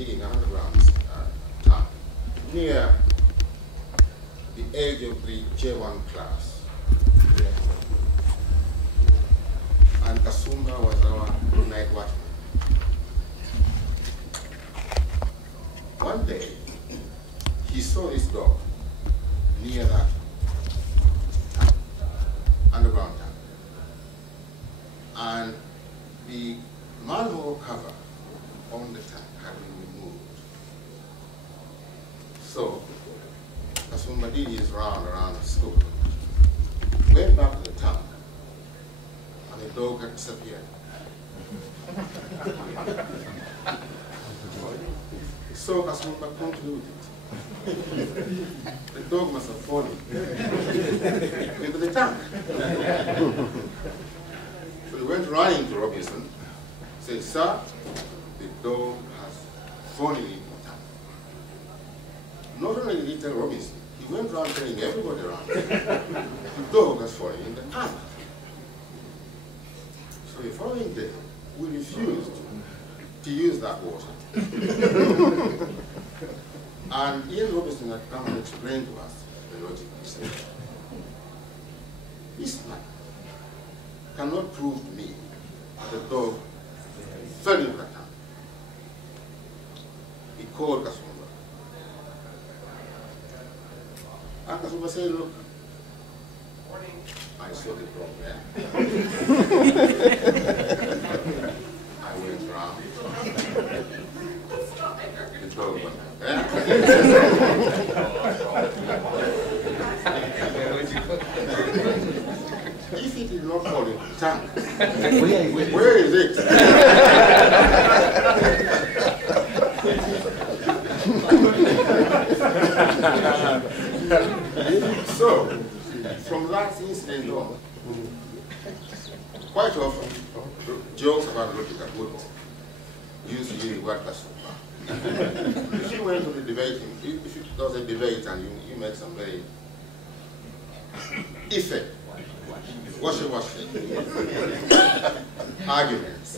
digging an underground tunnel near the edge of the J1 class. And Kasumba was our night watchman. One day, he saw this dog near that underground tunnel. And the manhole cover on the tank had been removed. So, Kasumba did his round around the school, went back to the tank, and the dog had disappeared. So Kasumba continued it. The dog must have fallen into the tank. So he went running to Robinson, said, "Sir, the dog has fallen into the tank." Not only did he tell Robinson, he went around telling everybody around, the dog has fallen in the tank. So the following day, we refused to use that water. And Ian Robinson had come and explained to us the logic. He said, "This man cannot prove to me that the dog fell into the tank." He called Kasumba. And Kasumba said, "Look, I saw the dog there. I went around. The dog was there. If it did not fall in the tank, where is it?" So, from that incident on, quite often, jokes about looking at Budo used to use the word Kasumba. If you went to the debate, if it was a debate and you make some very effect, washy arguments,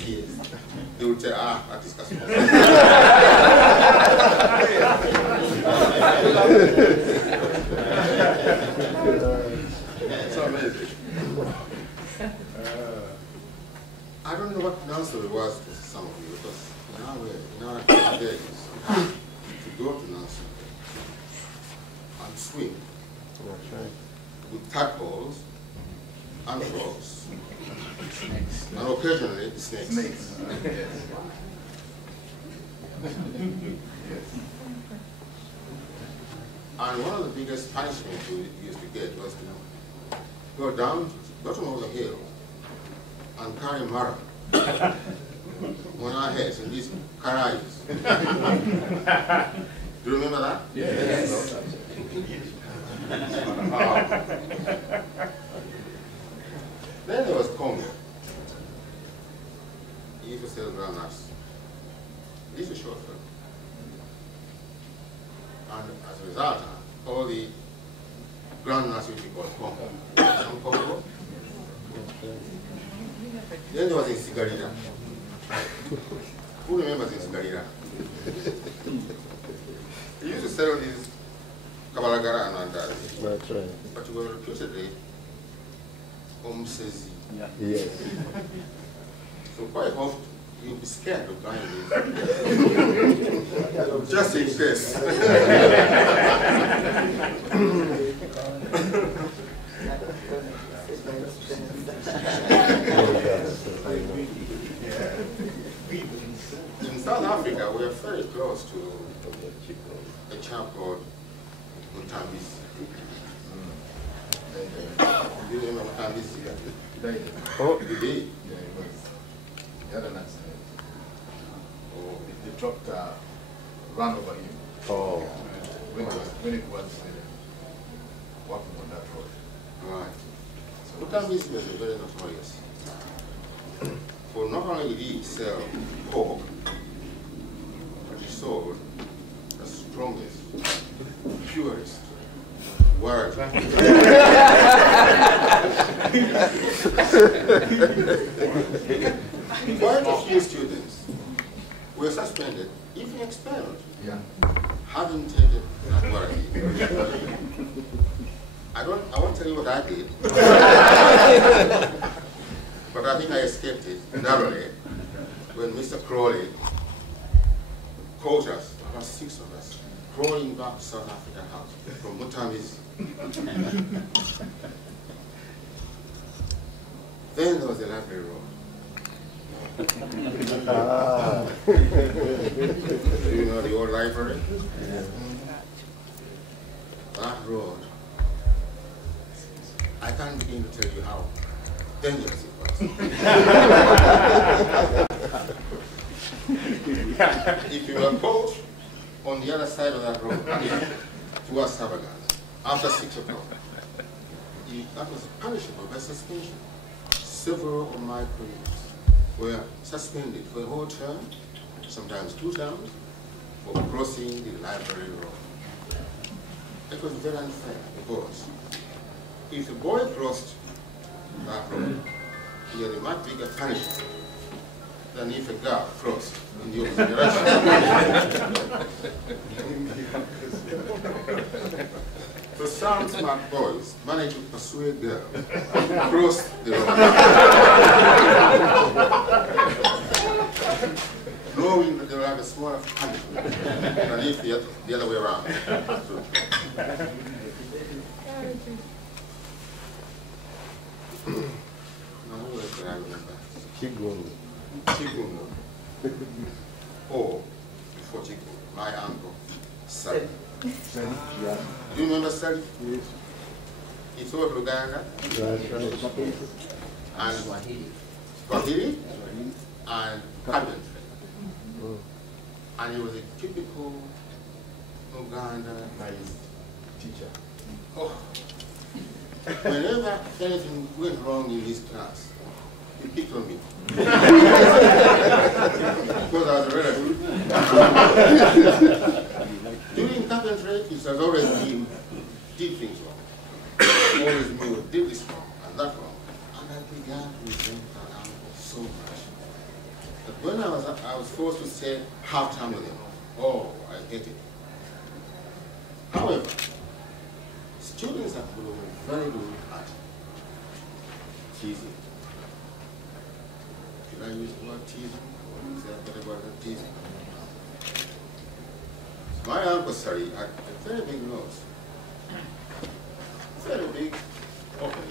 they would say, that is Kasumba. It's amazing. I don't know what the answer was to some of you, because in our days, to go to Nancy and swim with tadpoles and frogs, and occasionally snakes. And one of the biggest punishments we used to get was to go down to the bottom of the hill and carry Mara on our heads in these carriages. Do you remember that? Yes. Then there was Congo. He used to sell groundnuts. This is short film. And as a result, all the groundnuts which we call Congo. Some Congo. Then there was in Sigarira. Who remembers in Sigarira? He used to sell these Kabalagara and Andari. That's right. But we were reputedly Omsezi. Yes. So quite often, you'll be scared of buying these. Just in case. In South Africa, we are very close to a chap called Mutambisi. Do you remember Mutambisi? Oh, you did? Yeah, it was. He had an accident. Oh, the truck ran over him. Oh. When it was walking on that road. Right. So Mutambisi was very notorious. For not only did he sell pork, but he sold the strongest, purest word. Quite a few students were suspended. If you expelled. Yeah. Having taken that worry. I won't tell you what I did. But I think I escaped it narrowly when Mr. Crowley caught us, about 6 of us, crawling back to South Africa House from Mutami's. Then there was the library road. You know the old library? Yeah. That road, I can't begin to tell you how dangerous it was. If you were caught on the other side of that road, towards Sabaganzi, after 6 o'clock, that was punishable by suspension. Several of my colleagues were suspended for a whole term, sometimes 2 terms, for crossing the library road. It was very unfair because if a boy crossed that road, he had a much bigger punishment than if a girl crossed in the opposite direction. So some smart boys managed to persuade girls to cross the road, knowing that they will have a smaller punishment than if the other way around. Kigongo. Kigongo. Or, before Kigongo, my uncle, Sally. Do you remember Sally? Yes. He taught Luganda. And Swahili and carpentry. And he was a typical Luganda Teacher. Oh. Whenever anything went wrong in his class, he picked on me. Because I was a relative. During carpentry, it has always been did things wrong. Always knew did this wrong and that wrong. And I began to resent that uncle so much that when I was forced to say half time with him, oh, I hated it. However, students at Budo were very good at teasing. Did I use the word teasing? Or is that whatever teasing? My uncle Sari had a very big nose. Very big, open.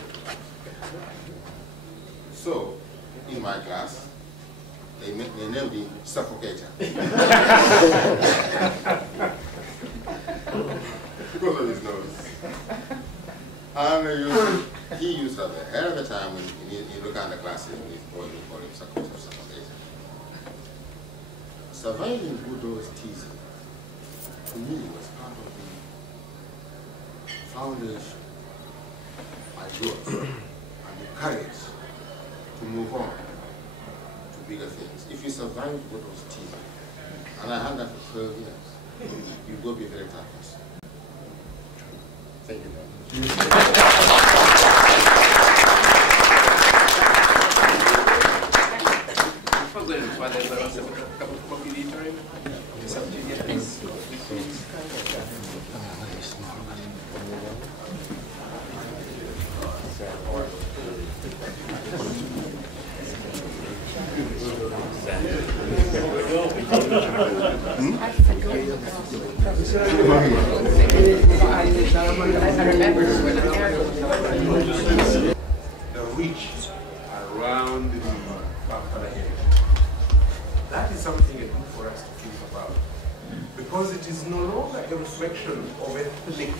So, in my class, they named him Suffocator. Because of his nose. And he used to have a hell of a time when you look at the classes with his boy, we call him Suffocator. Surviving Budo's teasing, to me, was part of the foundation I got and the courage to move on to bigger things. If you survive Budo's teasing, and I had that for 12 years, you will be a very tough person. Thank you very much. Before going further, there was a couple of coffee later. Something to get this. The reach around the Bafana area. That is something good for us to think about. Because it is no longer a reflection of ethnic,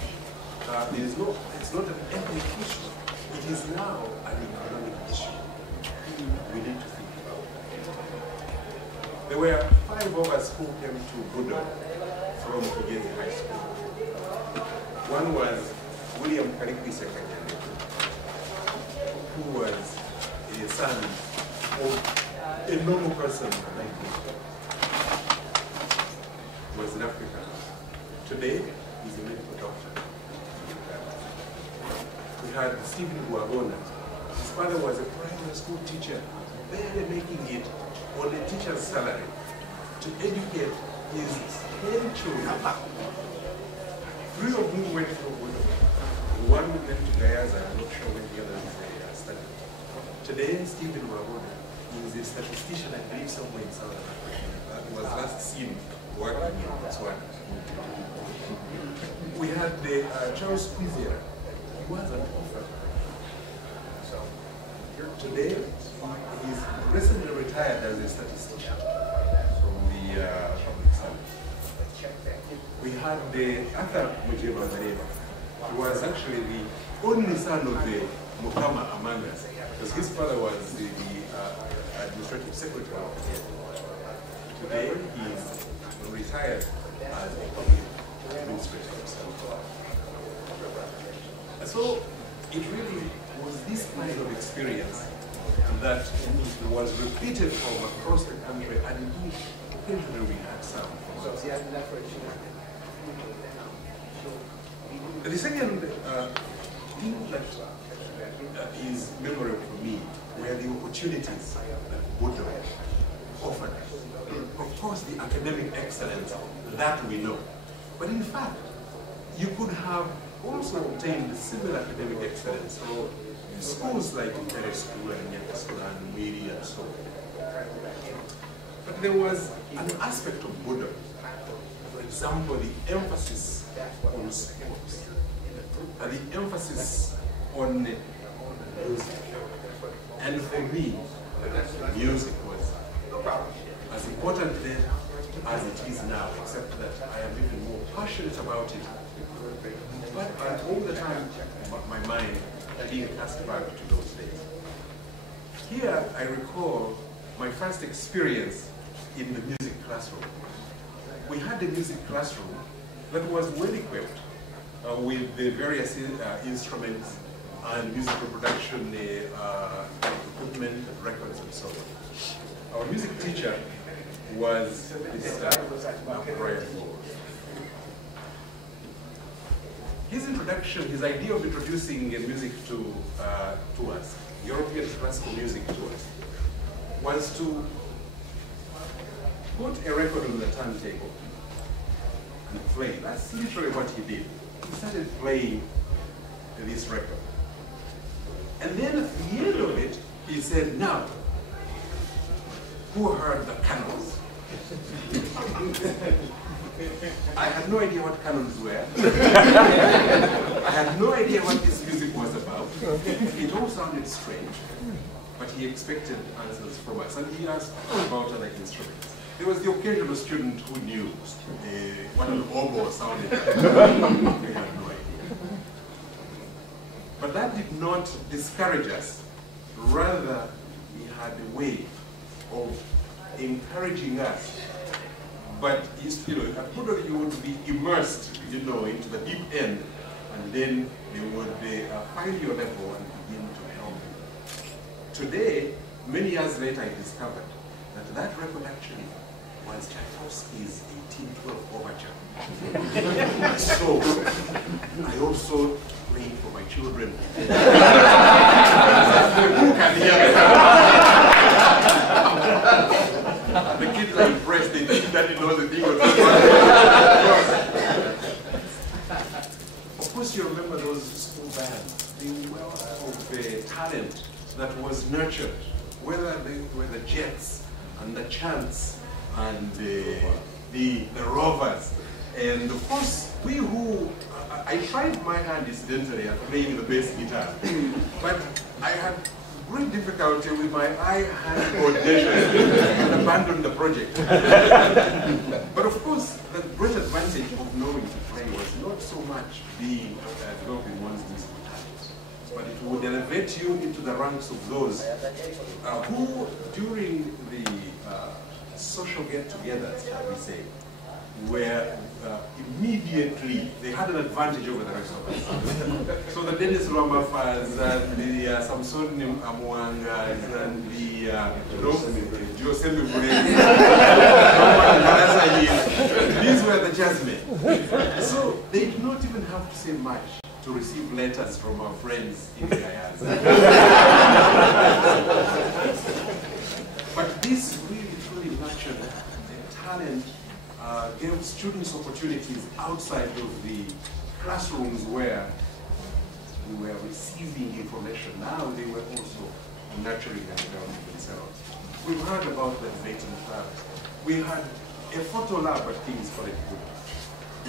it's not an ethnic issue. It is now an economic issue. We need to think about it. There were 5 of us who came to Budo from Kibirige High School. One was William Kalikwi-Sekanyane, who was a son of a normal person like me. He was in Africa. Today, he's a medical doctor. We had Stephen Guagona. His father was a primary school teacher, barely making it on a teacher's salary to educate his 10 children, 3 of whom went to Budo. One went to Gayaza, I'm not sure when the other studied. Today, Stephen Mwabuda is a statistician, I believe, somewhere in South Africa. He was last seen working in Botswana. We had the Charles Kwizera. He was an orphan. Today, he's recently retired as a statistician from the public service. We had the other Mujeba Mareba. He was actually the only son of the Mukama among us, because his father was the administrative secretary of the state. Today, he is retired as a public administrator. So, it really was this kind of experience that was repeated from across the country, and indeed, occasionally we had some. The second thing that is memorable for me were the opportunities that Budo offered. Of course, the academic excellence that we know, but in fact, you could have also obtained similar academic excellence. So, schools like Perez Kamunwanire and Miri and so on. But there was an aspect of Budo, for example, the emphasis on sports, the emphasis on music. And for me, music was as important then as it is now, except that I am even more passionate about it. But all the time, my mind being cast back to those days. Here, I recall my first experience in the music classroom. We had a music classroom that was well equipped with the various instruments and musical production equipment, records, and so on. Our music teacher was his introduction, his idea of introducing music to us, European classical music to us, was to put a record on the turntable and play. That's literally what he did. He started playing this record. And then at the end of it, he said, now, who heard the canons? I had no idea what canons were. I had no idea what this music was about. It all sounded strange, but he expected answers from us, and he asked about other instruments. There was the occasional student who knew what an oboe sounded like. We had no idea. But that did not discourage us. Rather, he had a way of encouraging us. But you know, at Budo you would be immersed, you know, into the deep end, and then they would find your level and begin to help you. Today, many years later, I discovered that that record actually was Tchaikovsky's 1812 overture. So I also played for my children. Who can hear me? The kids are impressed, they think that he knows the thing. Of course, you remember those school bands, the wealth of talent that was nurtured, whether they were the Jets and the Chants and the Rovers. And of course, we who, I tried my hand incidentally at playing the bass guitar, but I had great difficulty with my eye-hand coordination and abandoned the project. But of course, the great advantage of knowing to play was not so much being developing one's musical talent, but it would elevate you into the ranks of those who, during the social get-togethers, shall we say, were immediately, they had an advantage over the rest of us. So the Dennis Ramafas and the Samson Amwangas and the George Semivule, these were the jazzmen. So they did not even have to say much to receive letters from our friends in Guyana. But this really truly nurtured the talent gave students opportunities outside of the classrooms where we were receiving information. Now they were also nurturing and developing themselves. We've heard about the debating clubs. We had a photo lab at King's College,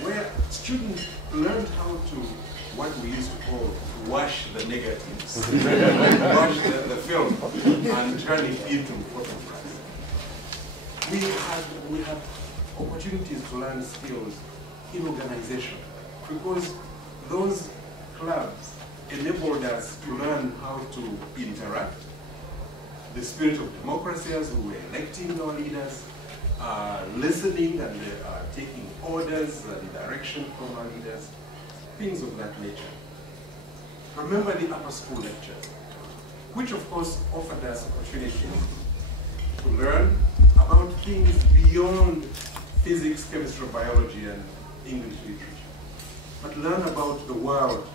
where students learned how to, what we used to call, wash the negatives, wash the film, and turn it into photographs. We had opportunities to learn skills in organization, because those clubs enabled us to learn how to interact, the spirit of democracy as we were electing our leaders, listening and taking orders and direction from our leaders, things of that nature. Remember the upper school lectures, which of course offered us opportunity to learn about things beyond physics, chemistry, biology, and English literature, but learn about the world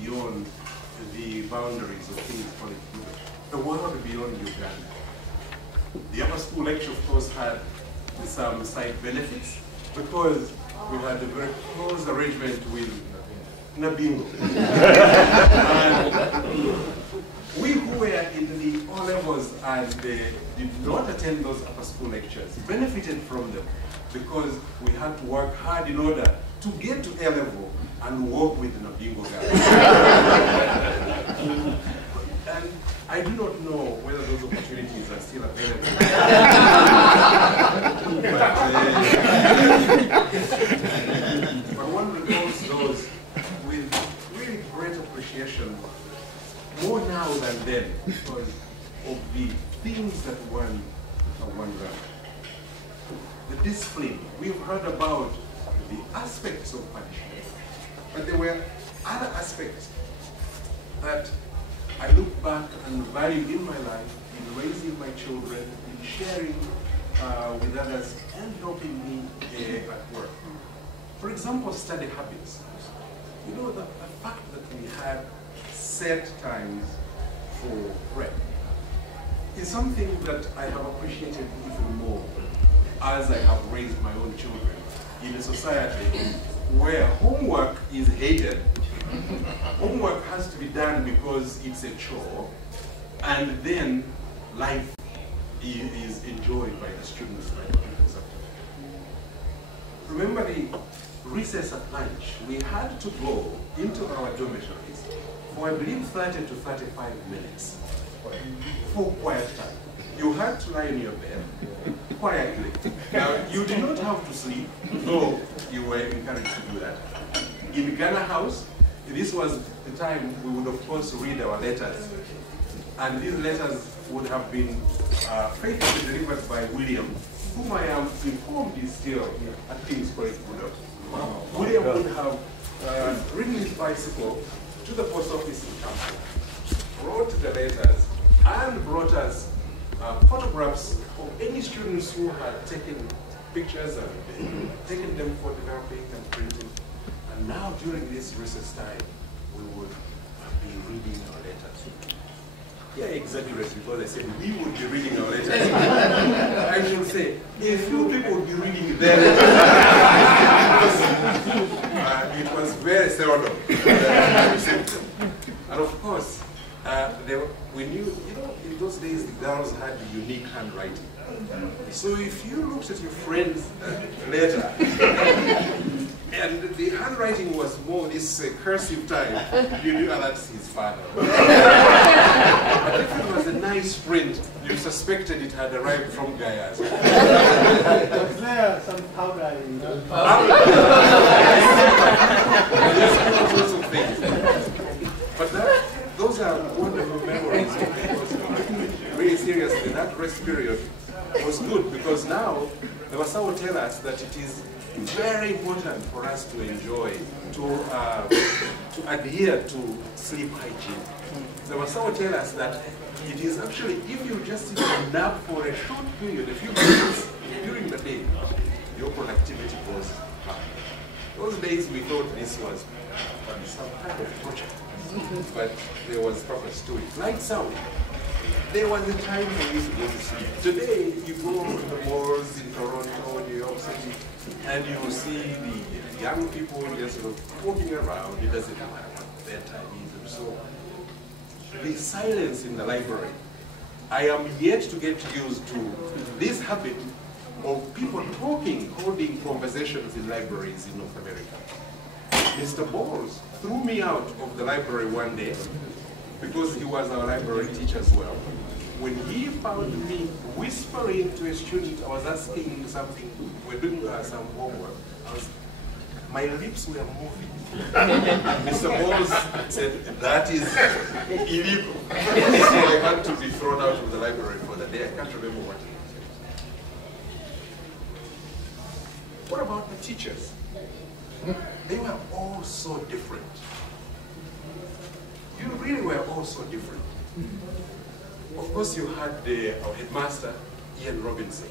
beyond the boundaries of things called the world beyond Uganda. The upper school lecture, of course, had some side benefits because we had a very close arrangement with Nabingo. And we who were in the O-levels and did not attend those upper school lectures benefited from them because we had to work hard in order to get to A-level and work with Nabingo guys. And I do not know whether those opportunities are still available. But one recalls those with really great appreciation, more now than then, because of the things that one learned. The discipline, we've heard about the aspects of punishment, but there were other aspects that I look back and value in my life, in raising my children, in sharing with others, and helping me at work. For example, study habits. You know, the fact that we had set times for prep is something that I have appreciated even more as I have raised my own children in a society where homework is hated. Homework has to be done because it's a chore, and then life is enjoyed by the students, by the pupils. Remember the recess at lunch, we had to go into our dormitories for, I believe, 30 to 35 minutes for quiet time. You had to lie in your bed quietly. Now, you did not have to sleep, though you were encouraged to do that. In Ghana House, this was the time we would, of course, read our letters. And these letters would have been faithfully delivered by William, whom I am informed is still at King's College, Budo. William would have ridden his bicycle to the post office in Kato, wrote the letters, and brought us photographs of any students who had taken pictures and taken them for developing and printing. And now, during this recess time, we would be reading our letters. Yeah, exaggerate because I said we would be reading our letters. I should say, a few people would be reading their letters. It was very seldom. And of course, we knew, you know, in those days the girls had unique handwriting. So if you looked at your friend's letter, and the handwriting was more this cursive type, you knew that's his father. But if it was a nice print, you suspected it had arrived from Guyas. Was there some powder in the sorts of things. But those are wonderful memories. Really seriously, that rest period was good because now the Wasau will tell us that it is very important for us to enjoy, to adhere to sleep hygiene. The Wasau will tell us that it is actually, if you just take a nap for a short period, a few minutes during the day, your productivity goes up. Those days we thought this was some kind of torture, but there was purpose to it. Lights out. there was a time for you to go to sleep. Today, you go to the malls in Toronto, New York City, and you see the young people just sort of walking around. It doesn't matter what their time is. And so, the silence in the library, I am yet to get used to this habit of people talking, holding conversations in libraries in North America. Mr. Bowles threw me out of the library one day because he was our library teacher as well. When he found me whispering to a student, I was asking something, we were doing some homework, my lips were moving. Mr. Bowles said, that is illegal. So I had to be thrown out of the library for the day. I can't remember what it was. What about the teachers? They were all so different. You really were all so different. Of course, you had our headmaster, Ian Robinson.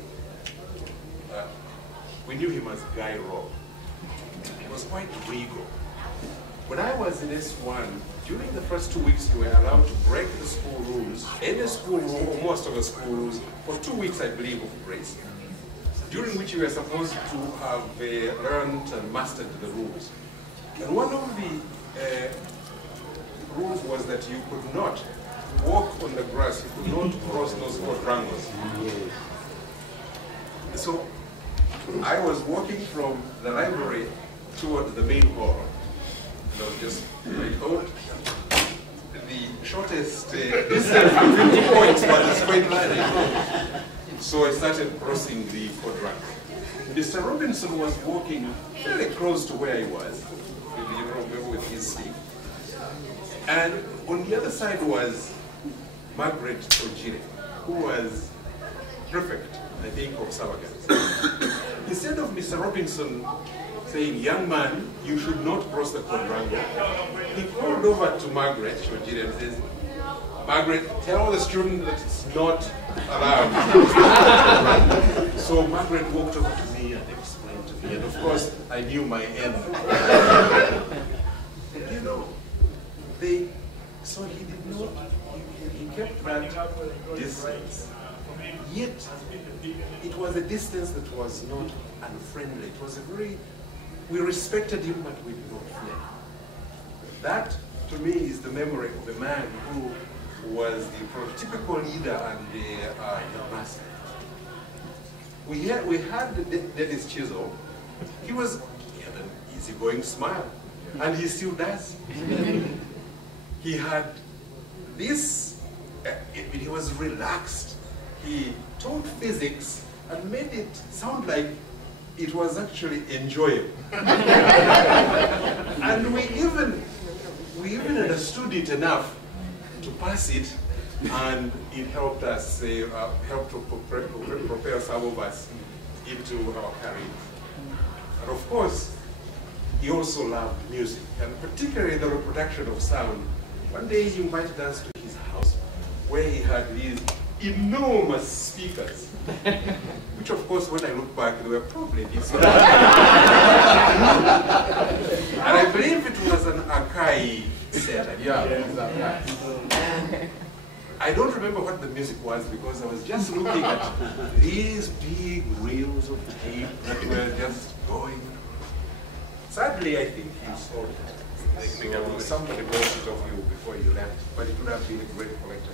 We knew him as Guy Robb. He was quite regal. When I was in S1, during the first 2 weeks, you were allowed to break the school rules, any school rule, or most of the school rules, for 2 weeks, I believe, of grace, during which you were supposed to have learned and mastered the rules. And one of the rules was that you could not walk on the grass, you could not cross those quadrangles. So I was walking from the library toward the main hall. And I was just, I thought the shortest distance between 2 points was a straight line. So I started crossing the quadrangle. Mr. Robinson was walking very close to where I was, with his stick. And on the other side was Margaret Ojire, who was prefect, I think, of Sabaganzi. Instead of Mr. Robinson saying, young man, you should not cross the quadrangle, he called over to Margaret Ojire and says, Margaret, tell the student that it's not allowed. So Margaret walked over to me and explained to me, and of course I knew my end. You know, so he did not, he kept that distance. Yet, it was a distance that was not unfriendly. It was a very, we respected him, but we did not fear him. That, to me, is the memory of a man who was the prototypical leader and the master. We had Dennis Chisolm. He had an easygoing smile, and he still does. He had this, he was relaxed. He taught physics and made it sound like it was actually enjoyable. And we even understood it enough to pass it, and it helped us, helped to propel some of us into our careers. And of course, he also loved music, and particularly the reproduction of sound. One day he invited us to his house, where he had these enormous speakers, which of course, when I look back, they were probably this. And I believe it was an Akai set. Yeah. I don't remember what the music was because I was just looking at these big reels of tape that were just going. Sadly, I think you sold it. Somebody bought it of you before you left, but it would have been a great collector.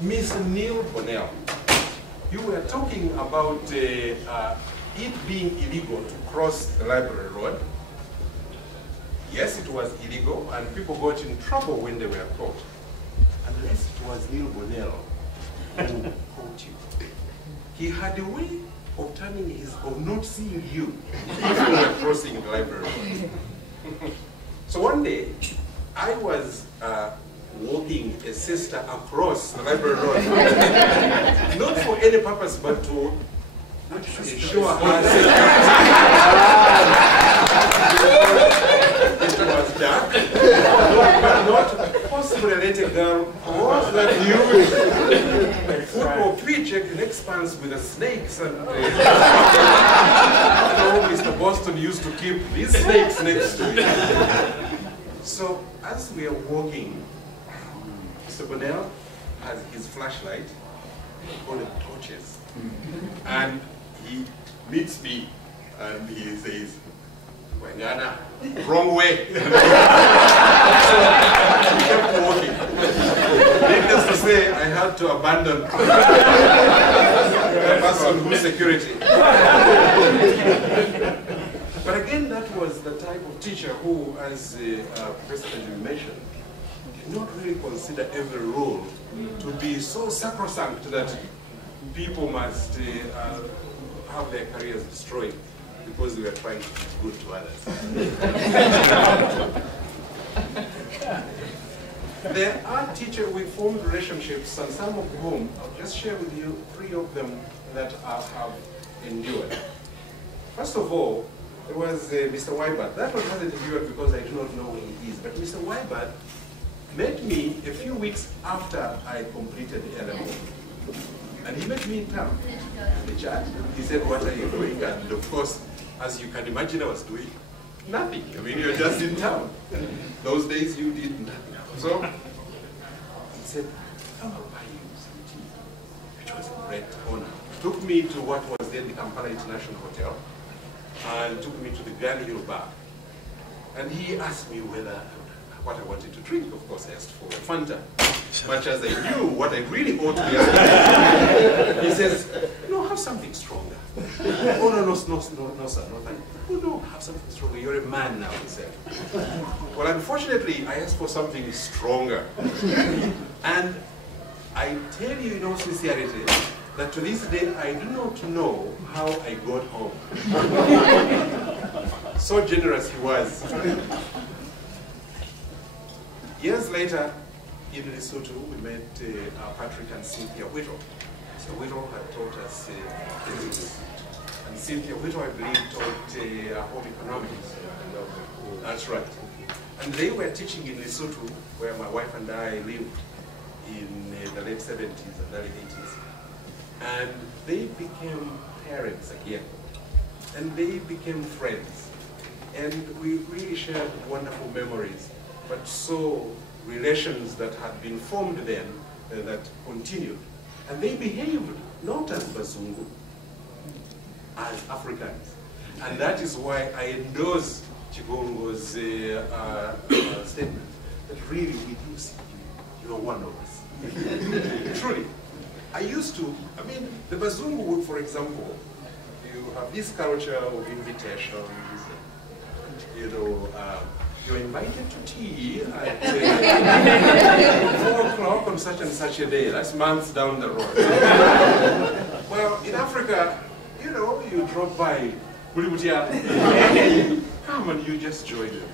Miss Neil Bonnell, you were talking about it being illegal to cross the library road. Yes, it was illegal, and people got in trouble when they were caught. Unless it was Neil Bonnell who caught you. He had a way of not seeing you if you were crossing the library road. So one day, I was walking a sister across the library road, not for any purpose, but to ensure her it was dark, but not possibly let a girl cross that huge football pitch and expanse with the snakes and Mr. Boston used to keep these snakes next to it. So as we are walking, Mr. Bonnell, has his flashlight, called them torches. And he meets me and he says, Wengana, wrong way. He kept walking. Needless to say, I had to abandon the person who's security. But again, that was the type of teacher who, as President mentioned, did not really consider every rule to be so sacrosanct that people must have their careers destroyed because we are trying to be good to others. There are teachers we formed relationships, and some of whom, I'll just share with you 3 of them that I have endured. First of all, there was Mr. Wybert. That one hasn't endured because I do not know where he is. But Mr. Wybert met me a few weeks after I completed the LMO. And he met me in town. The chat. He said, what are you doing? And of course, as you can imagine, I was doing nothing. I mean, you're just in town. Those days you did nothing. So he said, I will buy you some tea, which was a great honor. Took me to what was then the Kampala International Hotel, and took me to the Grand Hill Bar. And he asked me what I wanted to drink. Of course, I asked for a Fanta. Much as I knew what I really ought to be asking. He says, no, have something stronger. Oh, no, sir, no, thank you. Oh, no, have something stronger. You're a man now, he said. Well, unfortunately, I asked for something stronger. And I tell you in all sincerity that to this day, I do not know how I got home. So generous he was. Years later, in Lesotho, we met Patrick and Cynthia Whittle. So Whittle had taught us physics. And Cynthia Whittle, I believe, taught home economics. That's right. And they were teaching in Lesotho, where my wife and I lived in the late 70s and early 80s. And they became parents again. And they became friends. And we really shared wonderful memories. But so relations that had been formed then that continued. And they behaved not as Bazungu, as Africans. And that is why I endorse Kigongo's statement that really we do see you are one of us. Truly. I used to, I mean, the Bazungu would, for example, you have this culture of invitations, you know, you're invited to tea at 4 o'clock on such and such a day. That's months down the road. Well, in Africa, you know, you drop by, come and you just join them.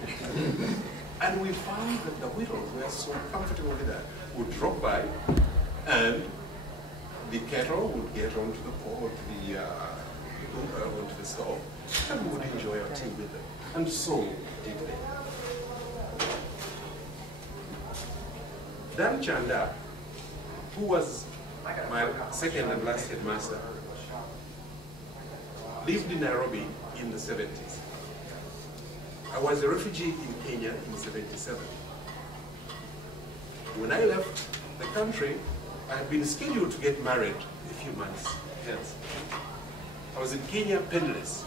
And we found that the Whittles were so comfortable with that. Would drop by, and the kettle would get onto the pot, onto the stove, and we would enjoy our tea with them. And so did they. Dan Chanda, who was my second and last headmaster, lived in Nairobi in the 70s. I was a refugee in Kenya in 77. When I left the country, I had been scheduled to get married a few months hence. I was in Kenya penniless.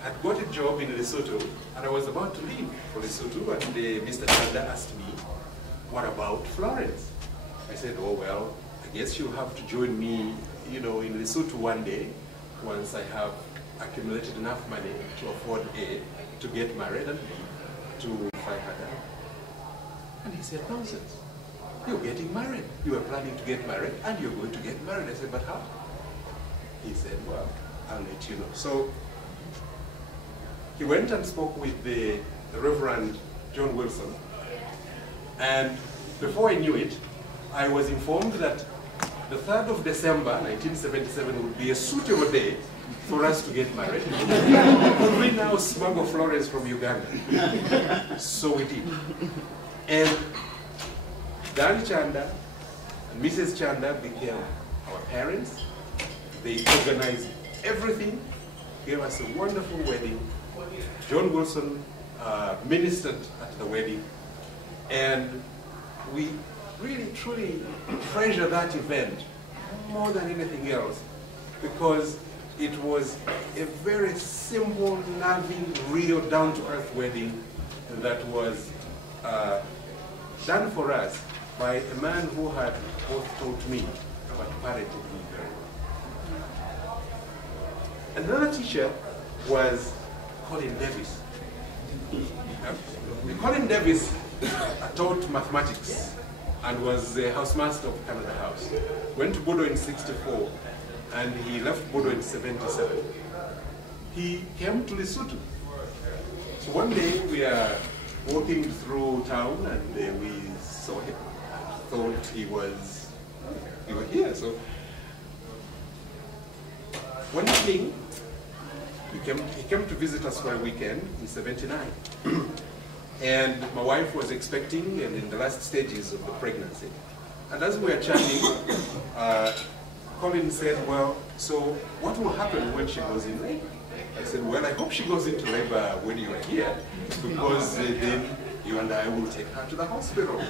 I had got a job in Lesotho, and I was about to leave for Lesotho, and Mr. Chanda asked me, what about Florence? I said, oh, well, I guess you'll have to join me, you know, in Lesotho one day, once I have accumulated enough money to afford to get married and to fly her down. And he said, nonsense. You're getting married. You are planning to get married, and you're going to get married. I said, but how? He said, well, I'll let you know. So he went and spoke with the Reverend John Wilson. And before I knew it, I was informed that the 3rd of December, 1977, would be a suitable day for us to get married. Could we now smuggle Florence from Uganda? So we did. And Dan Chanda and Mrs. Chanda became our parents. They organized everything, gave us a wonderful wedding. John Wilson ministered at the wedding. And we really, truly treasure that event more than anything else, because it was a very simple, loving, real, down-to-earth wedding that was done for us by a man who had both taught me, but parented me very well. Another teacher was Colin Davis. Colin Davis taught mathematics and was the housemaster of Canada House. Went to Budo in '64 and he left Budo in '77. He came to Lesotho. So one day we are walking through town and we saw him. Thought he were here. So one evening he came to visit us for a weekend in '79. And my wife was expecting and in the last stages of the pregnancy. And as we were chatting, Colin said, well, so what will happen when she goes in labor? I said, well, I hope she goes into labor when you are here, because then you and I will take her to the hospital.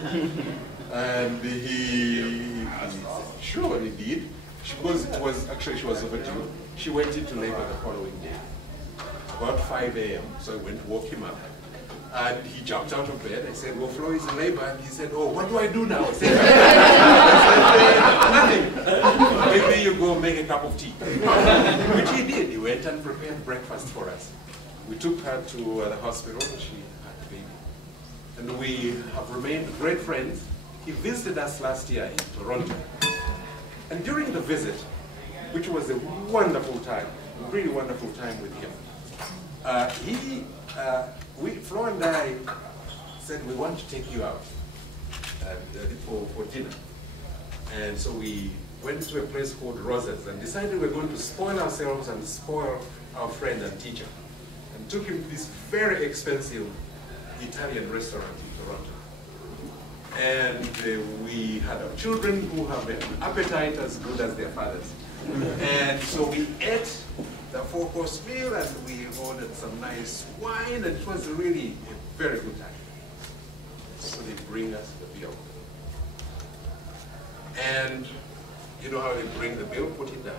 And he said, sure, and he did. She was overdue. She went into labor the following day, about 5 a.m. So I went to woke him up. And he jumped out of bed. I said, well, Flo is in labor. And he said, oh, what do I do now? I said, nothing. Maybe you go make a cup of tea. Which he did. He went and prepared breakfast for us. We took her to the hospital. She had a baby. And we have remained great friends. He visited us last year in Toronto. And during the visit, which was a wonderful time, a really wonderful time with him, Flo and I said, we want to take you out for dinner. And so we went to a place called Rosa's and decided we were going to spoil ourselves and spoil our friend and teacher. And took him to this very expensive Italian restaurant in Toronto. And we had our children who have an appetite as good as their fathers. And so we ate the 4-course meal and we ordered some nice wine, and it was really a very good time. So they bring us the bill. And you know how they bring the bill, put it down.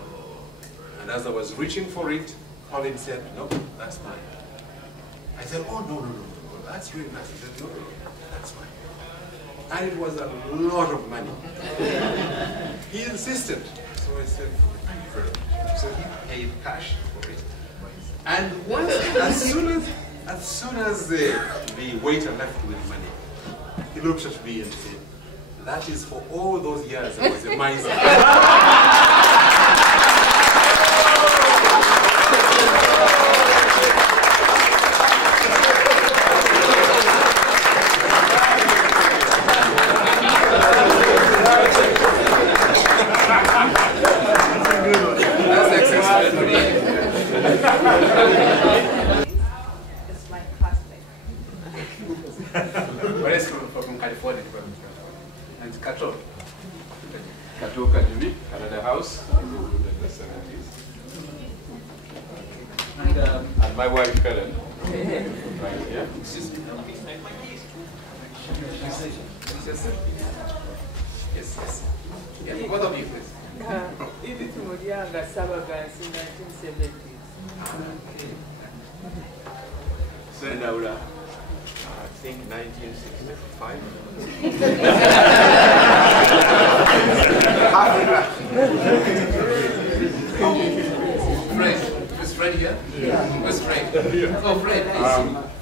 And as I was reaching for it, Colin said, no, that's mine. I said, oh, no, that's really nice. He said, no, that's mine. And it was a lot of money. He insisted. So I said, thank you very much. So he paid cash for it. And as soon as the waiter left with money, he looked at me and said, that is for all those years I was a miser. It's my classmate. Perez from California, and Kato. Kato Kajubi, Canada House, in the 70s. And my wife, Keren, right here. Yes. Yeah, both of you, please. Edith Mulyanga, Sabaganzi, 1970s. Sendaula, I think 1965. Fred, is Fred here? Yeah. Who's Fred? Yeah. Oh, Fred.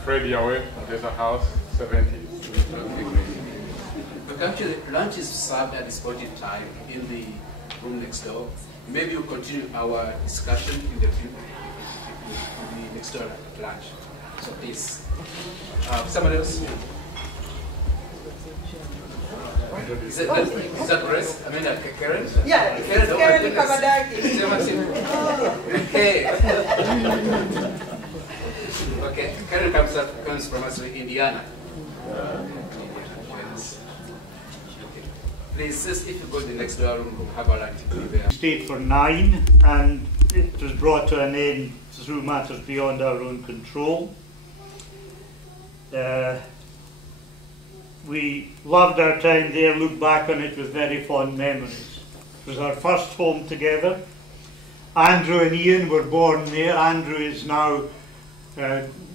Fred Yawe, Mutesa House, 70s. Okay, great. Look, actually, lunch is served at this point in time in the room next door. Maybe we'll continue our discussion in the next door lunch. So please, someone else? Is that Perez? I mean, Keren? Yeah, it's Keren Kabadaki. Okay. Okay, Keren comes from us in Indiana. Please, if you go to the next door room, we'll have our lunch there. Stayed for 9, and it was brought to an end through matters beyond our own control. we loved our time there, look back on it with very fond memories. It was our first home together. Andrew and Ian were born there. Andrew is now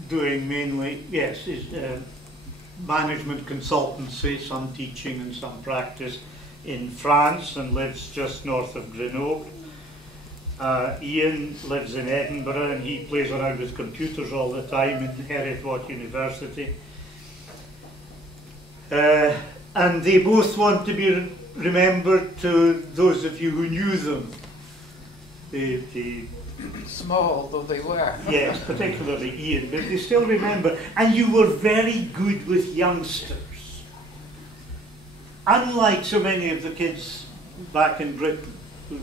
doing mainly, management consultancy, some teaching and some practice in France, and lives just north of Grenoble. Ian lives in Edinburgh, and he plays around with computers all the time in Hereford University. And they both want to be remembered to those of you who knew them. Small though they were. Yes, particularly Ian, but they still remember. And you were very good with youngsters. Unlike so many of the kids back in Britain, who,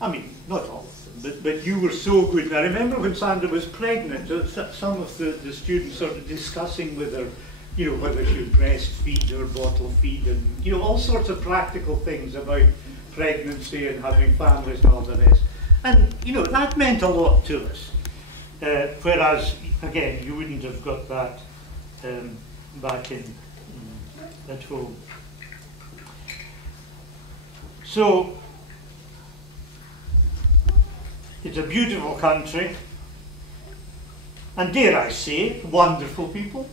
I mean, not all of them, but you were so good. And I remember when Sandra was pregnant, some of the students started discussing with her, whether she would breastfeed or bottle feed, and all sorts of practical things about pregnancy and having families and all the rest. And that meant a lot to us. Whereas, again, you wouldn't have got that back at home. So, it's a beautiful country, and dare I say, wonderful people.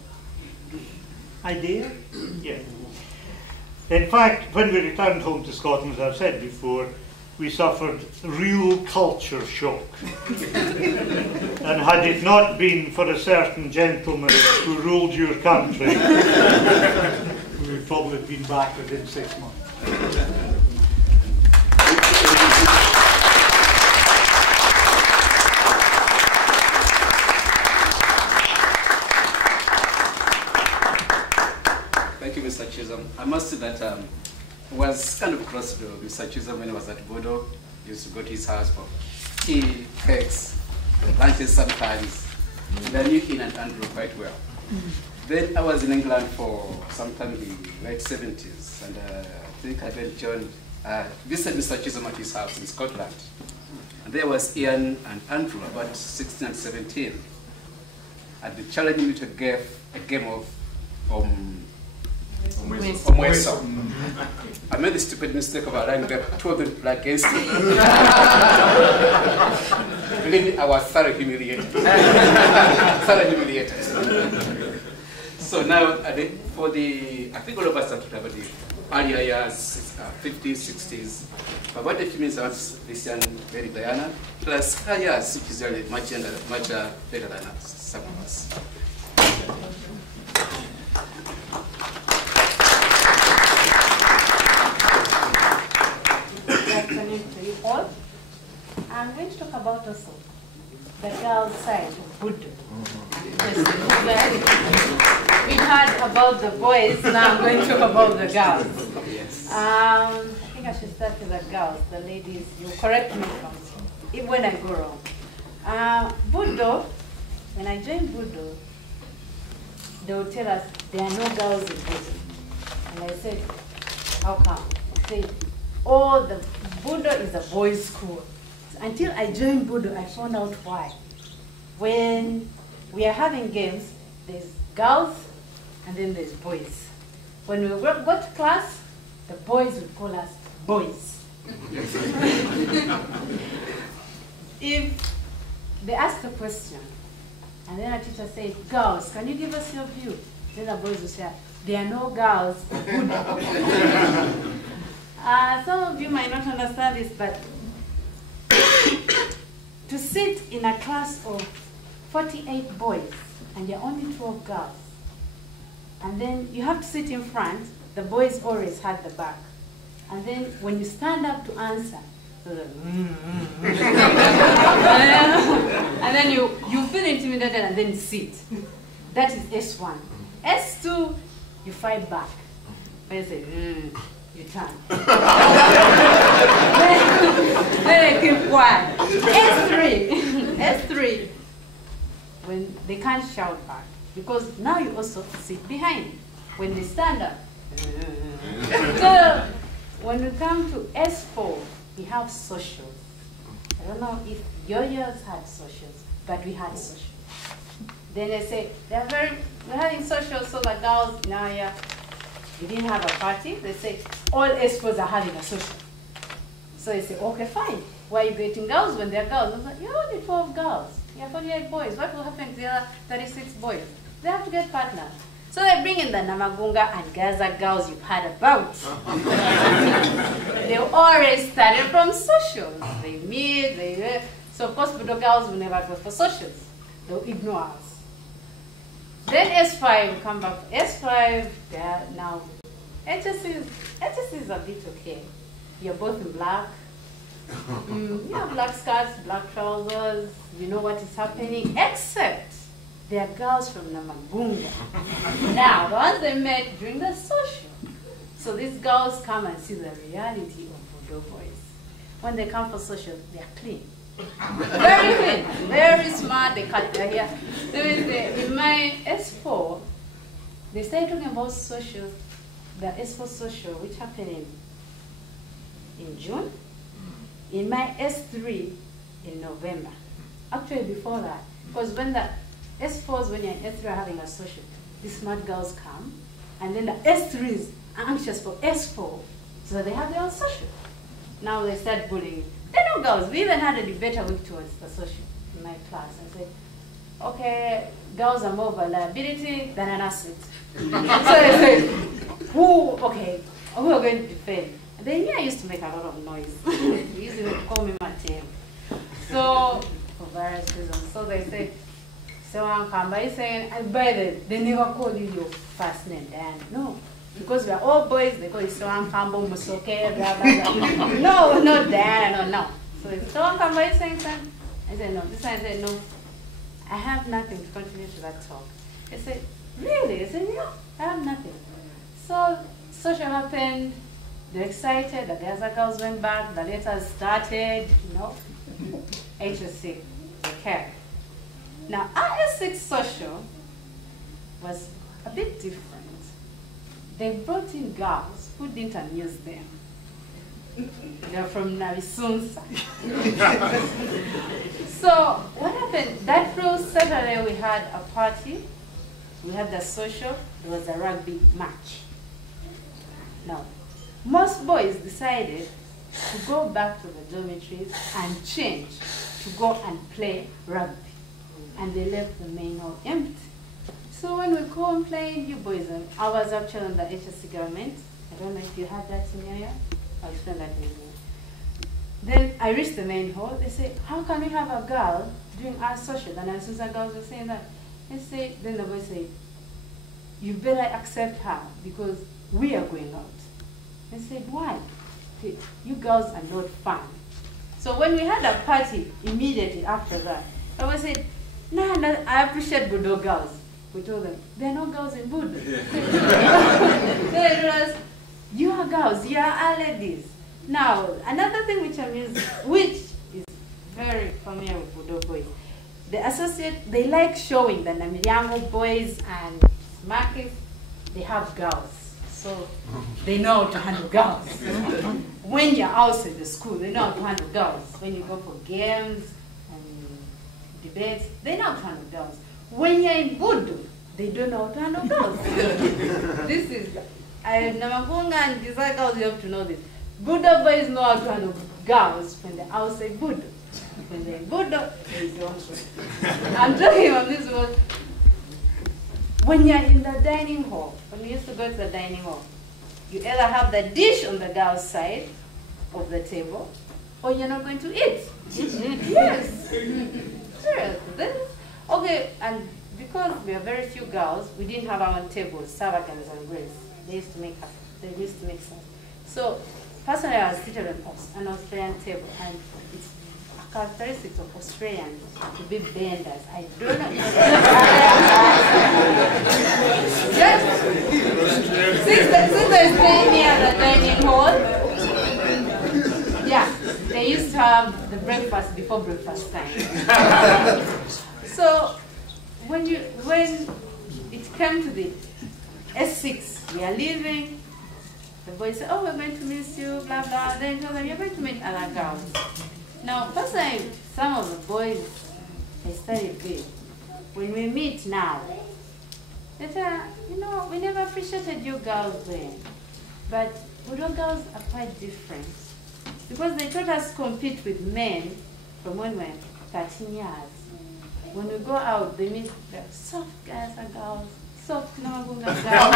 I dare? Yeah. In fact, when we returned home to Scotland, as I've said before, we suffered real culture shock. And had it not been for a certain gentleman who ruled your country, we would probably have been back within 6 months. Mr. Chisolm. I must say that I was kind of close to Mr. Chisolm when he was at Budo. Used to go to his house for tea, cakes, lunches sometimes. And I knew Ian and Andrew quite well. Then I was in England for sometime in the late 70s, and I think I then joined, visited Mr. Chisolm at his house in Scotland. And there was Ian and Andrew, about 16 and 17. And they challenged me to a game of Omweso. I made the stupid mistake of allowing them two of them to play against me. Believe me, I was thoroughly humiliated. So now, for I think all of us are talking about the earlier years, 50s, 60s. But about the few minutes, I was this young lady Diana, plus her years, which is really much better than some of us. To you all. I'm going to talk about also the girls' side of Budo. We heard about the boys, now I'm going to talk about the girls. Yes. I think I should start with the girls, the ladies. You correct me when I go wrong. Budo, when I joined Budo, they would tell us there are no girls in Budo. And I said, how come? They said, oh, the Budo is a boys' school. So until I joined Budo, I found out why. When we are having games, there's girls and then there's boys. When we go to class, the boys would call us boys. If they asked a question, and then a teacher said, girls, can you give us your view? Then the boys would say, there are no girls in Budo. Some of you might not understand this, but to sit in a class of 48 boys and there are only 12 girls, and then you have to sit in front, the boys always had the back. And then when you stand up to answer, and then you feel intimidated and then sit. That is S1. S2, you fight back. When you say, you turn. Then I keep quiet. S3, when they can't shout back, because now you also sit behind. When they stand up. So when we come to S4, we have socials. I don't know if your years had socials, but we had socials. Then they say, we're having social, so the girls in our area, we didn't have a party. They say, all S4s are having a social. So they say, okay, fine. Why are you getting girls when they're girls? I was like, you're only 12 girls. You're 48 boys. What will happen to the other 36 boys? They have to get partners. So they bring in the Namagunga and Gaza girls you've heard about. They already started from socials. They meet, so of course Budo girls will never go for socials. They'll ignore us. Then S5 will come back. S5, they are now, HSC is a bit okay. You're both in black. You have black skirts, black trousers, you know what is happening, except they are girls from Namagunga. Now, the ones they met during the social. So these girls come and see the reality of Budo boys. When they come for social, they are clean. Very clean, very smart, they cut their hair. In my S4, they started talking about social, the S4 social, which happened in June. In my S3, in November. Actually, before that, because when the S4s, when you're in S3 are having a social, the smart girls come, and then the S3s are anxious for S4, so they have their own social. Now they start bullying. They're no girls. We even had a debate a week towards the social in my class. I said, okay, girls are more of a liability than an asset. So they said, who are going to defend? And then I used to make a lot of noise. They used to call me Mateo. So, for various reasons. So they say, Sewankambo, he's saying, by the way, they never call you your first name, Diana. No. Because we are all boys, they call you Sewankambo, Musoke, blah, blah, blah. No, not Diana, no. So Sewankambo is saying something. I said, no. This one I said, no. I have nothing to contribute to that talk. I said, really? I said, yeah, I have nothing. So, social happened. They're excited, the Gaza girls went back, the letters started, you know. HSC, okay. Now, RS6 social was a bit different. They brought in girls who didn't amuse them. They're from Navisunsa. So, what happened? That first Saturday we had a party, we had the social, there was a rugby match. Now, most boys decided to go back to the dormitories and change to go and play rugby. And they left the main hall empty. So when we go and play, you boys, I was actually on the HSC government. I don't know if you had that in your area. I'll explain that in a minute. Then I reached the main hall. They say, how can we have a girl doing our social? And as soon as the girls were saying that, then the boys say, you better accept her because we are going out. I said, why? You girls are not fun. So when we had a party immediately after that, I was said, no, I appreciate Budo girls. We told them, there are no girls in Budo. They told us, you are girls, you are ladies. Now, another thing which is very familiar with Budo boys, they like showing the Mulyanga boys and Marcus, they have girls. So they know how to handle girls. When you're outside the school, they know how to handle girls. When you go for games and debates, they know how to handle girls. When you're in Budo, they don't know how to handle girls. This is, Namagunga and Giza girls, you have to know this. Budo boys know how to handle girls when they're outside Budo. When they're in Budo, they don't. I'm talking about this one. When you're in the dining hall, when we used to go to the dining hall, you either have the dish on the girl's side of the table, or you're not going to eat. Yes. Serious. Okay, and because we are very few girls, we didn't have our own tables, Sabaganzi and Grace. They used to make sense. So, personally, I was seated on an Australian table, and it's characteristics of Australians to be benders. I don't know. Yes. Since I stay near the dining hall, yeah, they used to have the breakfast before breakfast time. So when it came to the S6, we are leaving. The boys say, "Oh, we're going to miss you," blah blah. Then tell them, "You're going to meet other girls." Now, first time, some of the boys, they studied big. when we meet now, they say, you know, we never appreciated you girls then. But Budo girls are quite different. Because they taught us to compete with men from when we were 13 years. When we go out, they meet the soft guys and girls, soft Nawagunga girls.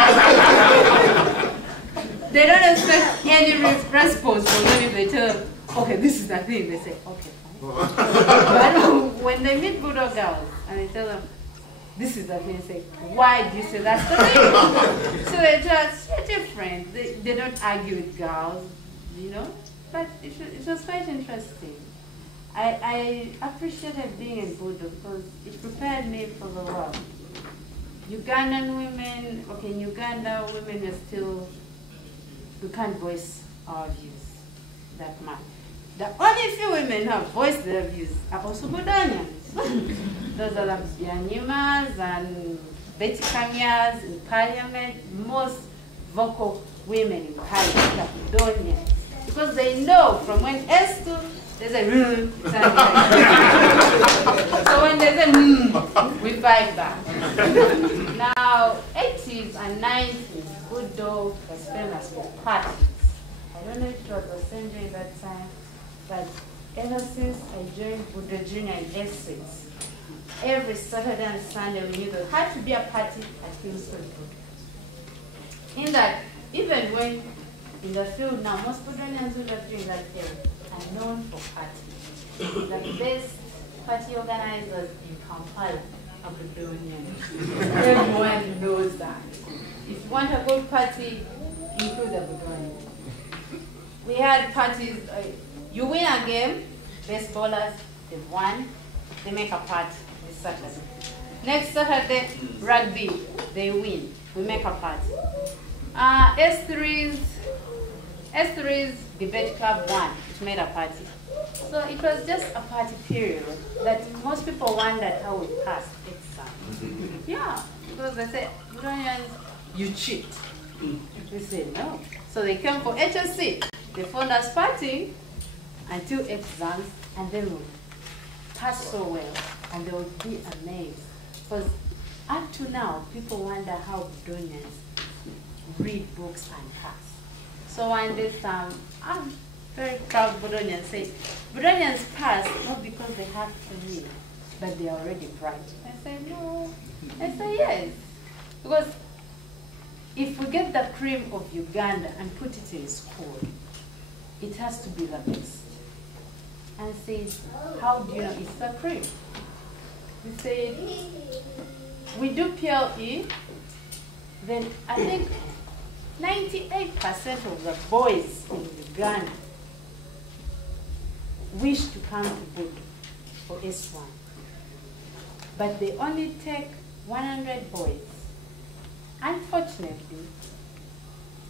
They don't expect any response from them if they tell them, okay, this is the thing. They say, okay, fine. But when they meet Budo girls and they tell them, this is the thing, they say, why do you say that's the thing? So they're just different. They don't argue with girls, you know? But it was quite interesting. I appreciated being in Budo because it prepared me for the world. Ugandan women, okay, in Uganda, women are still, we can't voice our views that much. The only few women who have voiced their views are also Budonians. Those are the Byanimas and Betty Kamias in parliament, most vocal women in parliament are Budonians. Because they know from when S to, they say, so when they say, we fight back. Now, 80s and 90s, Budo was famous for parties. I don't know if it was the same during that time, but ever since I joined Budo Junior in S6, every Saturday and Sunday we knew there had to be a party at Kingston Budo. In that, even when in the field now, most Budonians who are doing that area are known for parties. The best party organizers in Kampala are Budonians. Everyone knows that. If you want a good party, include the Budonians. We had parties, you win a game, best bowlers, they've won, they make a party this Saturday. Next Saturday, rugby, they win, we make a party. S3's debate club won, it made a party. So it was just a party period that most people wondered how we passed exams. Yeah, because they said, Budonians, you cheat. We said no. So they came for HSC. They found us partying until exams, and then we would pass so well, and they would be amazed. Because up to now, people wonder how Budonians read books and pass. So one day, I'm very proud Budonians say, Budonians pass not because they have to read, but they are already bright. I say, no. I say, yes. Because if we get the cream of Uganda and put it in school, it has to be the best. And says, how do you know it's the cream? We say, we do PLE, then I think 98% of the boys in Uganda wish to come to Budo for S1. But they only take 100 boys. Unfortunately,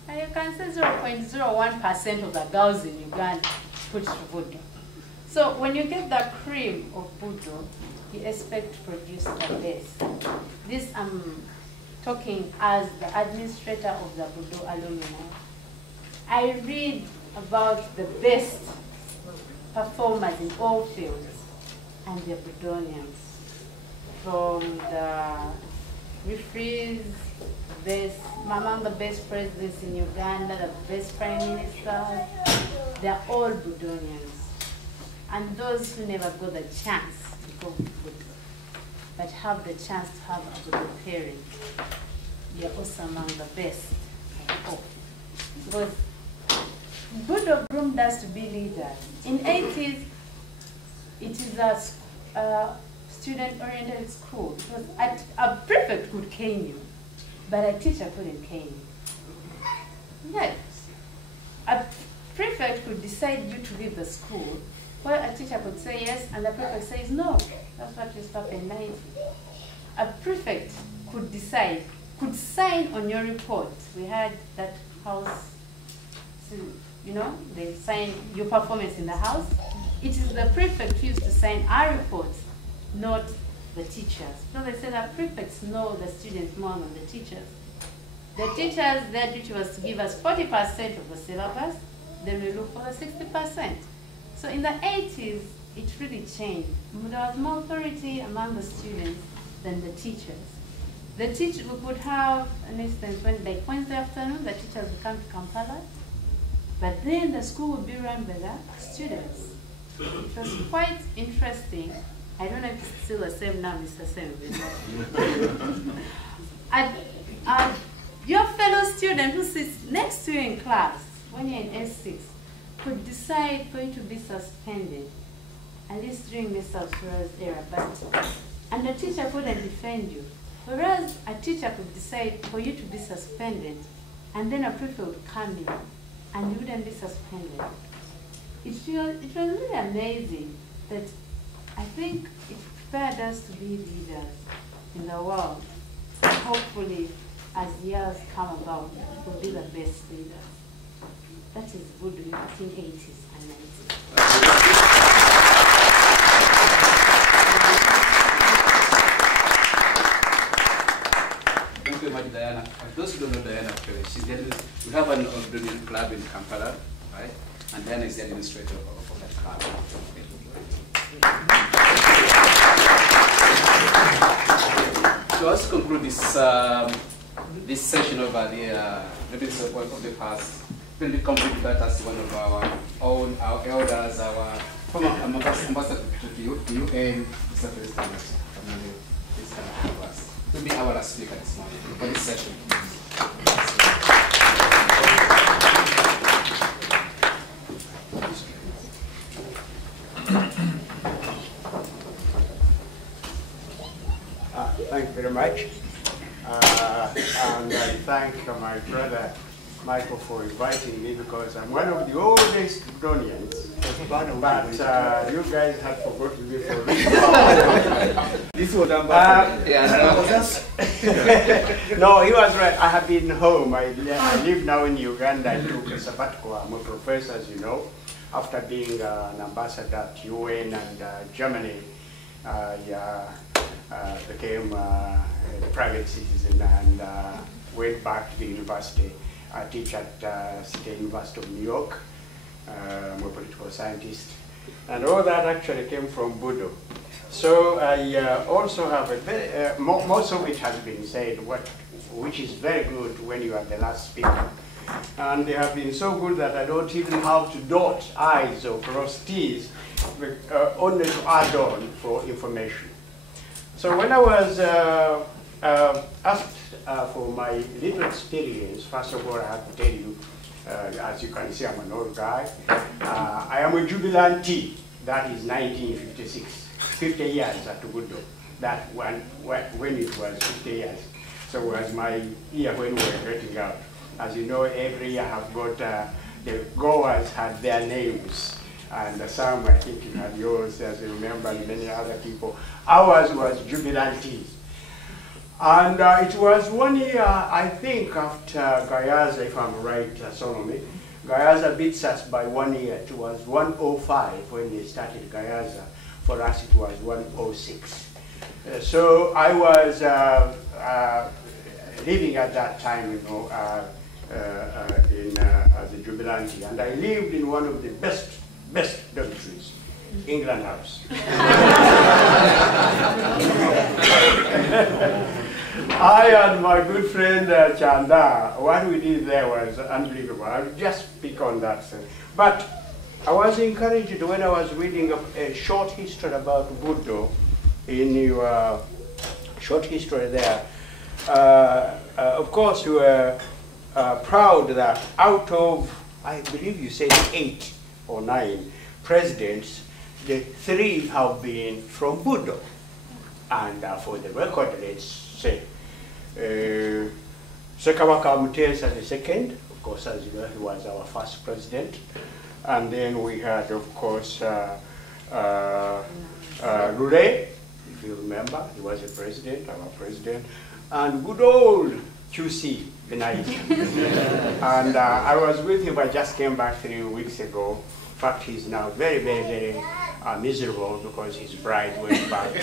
you can say 0.01% of the girls in Uganda put to Budo. So when you get the cream of Budo, you expect to produce the best. This I'm talking as the administrator of the Budo alumni. I read about the best performers in all fields, and the Budonians. From the referees, among the best presidents in Uganda, the best prime ministers, they're all Budonians. And those who never got the chance to go to Budo, but have the chance to have a Budo parent, they're also among the best, I hope. Because Budo groomed us to be leaders. In 80s, it is a student-oriented school. Because a prefect could cane you, but a teacher couldn't cane you. Yes. A prefect could decide you to leave the school, while a teacher could say yes, and the prefect says no. That's what used to happen in 90s. A prefect could decide, could sign on your report. We had that house, you know, they sign your performance in the house. It is the prefect who used to sign our reports, not the teachers. So they said that prefects know the students more than the teachers. The teachers, their duty was to give us 40% of the syllabus, then we look for the 60%. So in the 80s, it really changed. There was more authority among the students, than the teachers. The teacher, we could have an instance when, like Wednesday afternoon, the teachers would come to Kampala, but then the school would be run by the students. It was quite interesting. I don't know if it's still the same now, Mr. Semivule. Your fellow student who sits next to you in class, when you're in S6, could decide for you to be suspended, at least during Mr. Sura's era, and the teacher couldn't defend you. Whereas a teacher could decide for you to be suspended, and then a prefect would come in, and you wouldn't be suspended. It was really amazing that I think it prepared us to be leaders in the world. Hopefully, as years come about, we'll be the best leaders. That is Budo in the 1980s and 90s. Thank you very much, Diana. For those who don't know Diana, actually, we have an Budonian club in Kampala, right? And Diana is the administrator of that club. So let's conclude this this session over the maybe this is one of the past. Will be complete that as one of our own, our elders, our former ambassador to the UN, Mr. President. This kind of us. Will be our last speaker this morning for this session. Thank you very much. And I thank my brother Michael for inviting me, because I'm one of the oldest Budonians. But you guys have forgotten me for a reason. This was No, he was right. I have been home. I live now in Uganda. I took a sabbatical. I'm a professor, as you know. After being an ambassador at UN and Germany, became a private citizen and went back to the university. I teach at State University of New York. I'm a political scientist. And all that actually came from Budo. So I also have a very, most of it has been said, which is very good when you are the last speaker. And they have been so good that I don't even have to dot I's or cross T's, only to add on for information. So when I was asked for my little experience, first of all, I have to tell you, as you can see, I'm an old guy. I am a jubilantee. That is 1956, 50 years at Budo. That when it was 50 years. So it was my year when we were getting out. As you know, every year I've got, the goers had their names. And some, I think you had yours, as you remember, and many other people. Ours was jubilantee. And it was 1 year, I think, after Gayaza, if I'm right, Solomon. Gayaza beats us by 1 year. It was 105 when they started Gayaza. For us, it was 106. So I was living at that time, you know, as a jubilantee. And I lived in one of the best dormitories, England House. I and my good friend Chanda, what we did there was unbelievable. I'll just speak on that. But I was encouraged when I was reading a short history about Budo in your short history there. Of course, you were proud that out of, I believe you said 8 or 9 presidents, the 3 have been from Budo. And for the record, let's say, Mutesa the second, of course, as you know, he was our first president. And then we had, of course, Rure, if you remember, he was a president, our president. And good old QC, Benite. And I was with him, I just came back 3 weeks ago. In fact, he's now very, very, very miserable because his bride went back to...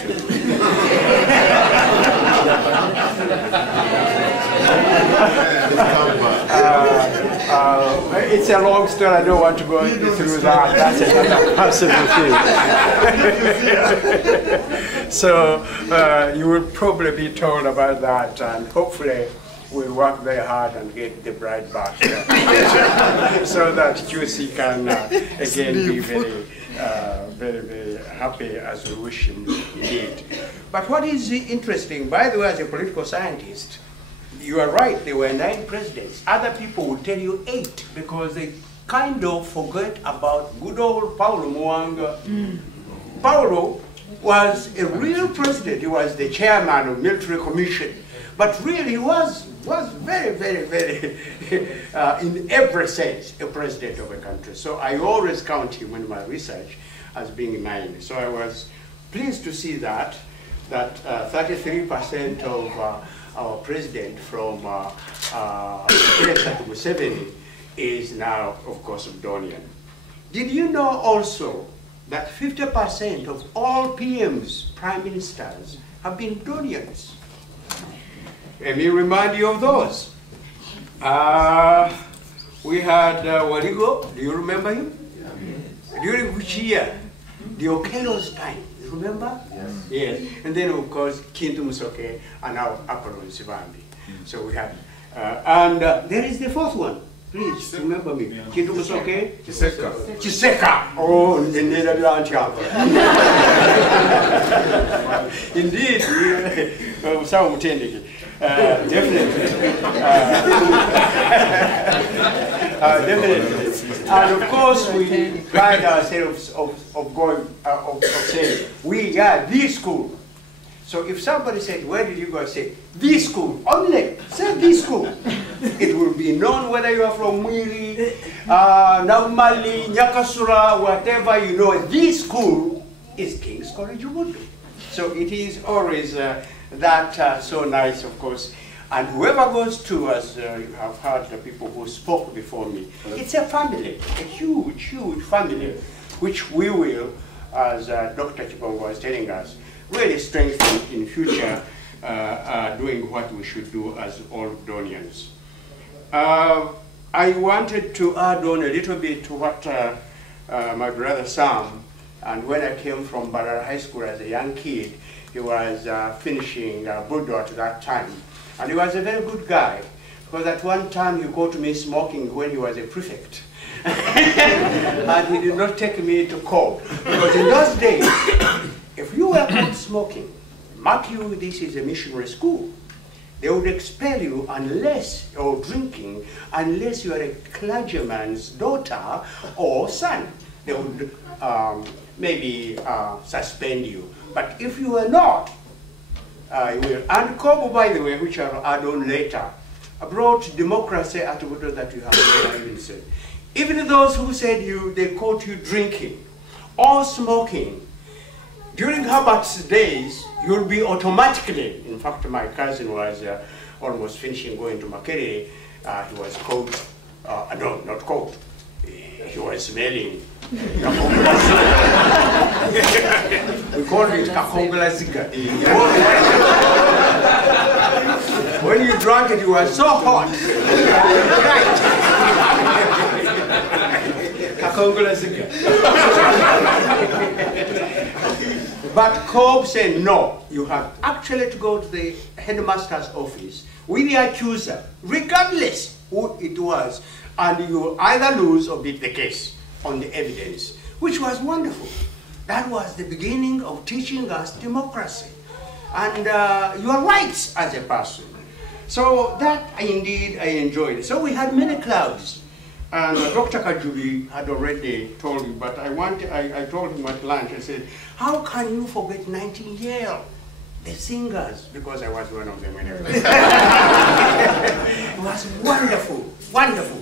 it's a long story, I don't want to go through that. That's another personal thing. So you will probably be told about that, and hopefully we'll work very hard and get the bride back so that Juicy can again be very, very happy as we wish him indeed. But what is interesting, by the way, as a political scientist, you are right, there were 9 presidents. Other people will tell you 8 because they kind of forget about good old Paulo Mulyanga. Paulo was a real president. He was the chairman of military commission. But really he was very, very, very, in every sense, a president of a country. So I always count him in my research as being 9. So I was pleased to see that 33% of our president from Perez Kamunwanire is now, of course, Budonian. Did you know also that 50% of all PMs, prime ministers, have been Budonians? Let me remind you of those. We had Waligo, do you remember him? Yeah. During which year? The Okello's time, you remember? Yes. Yes. And then, of course, Kintu Musoke and now Apollo Sivambi. So we have, and there is the 4th one. Please remember me. Yeah. Kintu Musoke? Chiseka. Chiseka. Oh, the Netherlands. Indeed. Definitely. Definitely. And of course, we pride ourselves of saying, we are the school. So if somebody said, where did you go? I say, the school. Only say the school. It will be known whether you are from Mwiri, Naumali, Nyakasura, whatever you know. The school is King's College Budo. So it is always that so nice, of course. And whoever goes to, as you have heard the people who spoke before me, it's a family, a huge, huge family, which we will, as Dr. Kigongo was telling us, really strengthen in future, doing what we should do as all Budonians. I wanted to add on a little bit to what my brother Sam, and when I came from Barara High School as a young kid, he was finishing Budo at that time. And he was a very good guy, because at one time he caught me smoking when he was a prefect. And he did not take me to court. Because in those days, if you were caught smoking, mark you, this is a missionary school, they would expel you unless, or drinking, unless you are a clergyman's daughter or son. They would maybe suspend you. But if you were not, you will. And Cobb, by the way, which I'll add on later, brought democracy at Budo that you have never even said. Even those who said they caught you drinking or smoking, during Herbert's days, you'll be automatically, in fact, my cousin was almost finishing going to Makerere, he was caught, no, not caught, he was smelling. We call it Kakongla Ziga. When you drank it, you were so hot. Kakongla Ziga. But Cobb said, no, you have actually to go to the headmaster's office with the accuser, regardless who it was, and you either lose or beat the case on the evidence, which was wonderful. That was the beginning of teaching us democracy and your rights as a person. So that indeed I enjoyed. So we had many clubs, and Dr. Kajubi had already told me, but I told him at lunch, I said, how can you forget Nightingale? The singers, because I was one of them. It was wonderful, wonderful.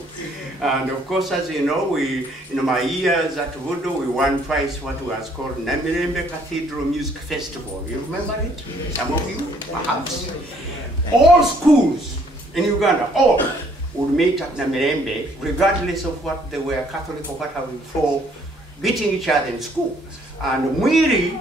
And of course, as you know, in my years at Budo, we won twice what was called Namirembe Cathedral Music Festival. You remember it? Some of you, perhaps. All schools in Uganda, all would meet at Namirembe, regardless of what they were, Catholic or whatever, for beating each other in school. And Mwiri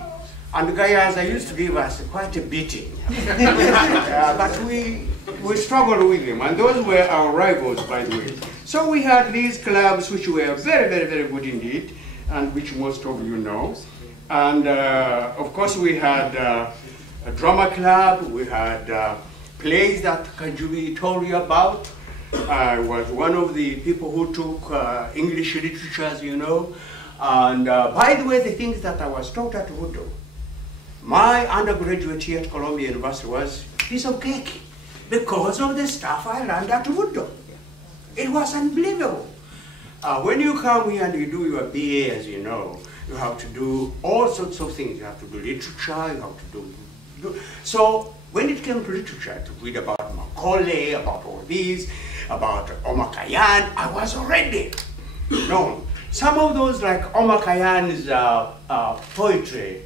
and Gayaza used to give us quite a beating. But we struggled with them, and those were our rivals, by the way. So we had these clubs which were very, very, very good indeed, and which most of you know. And of course we had a drama club, we had plays that Kajubi told you about. I was one of the people who took English literature, as you know. And by the way, the things that I was taught at Budo, my undergraduate here at Columbia University was a piece of cake because of the stuff I learned at Budo. It was unbelievable. When you come here and you do your BA, as you know, you have to do all sorts of things. You have to do literature, you have to do. So when it came to literature, to read about Macaulay, about all these, about Omar Khayyam, I was already known. Some of those, like Omar Khayyam's poetry,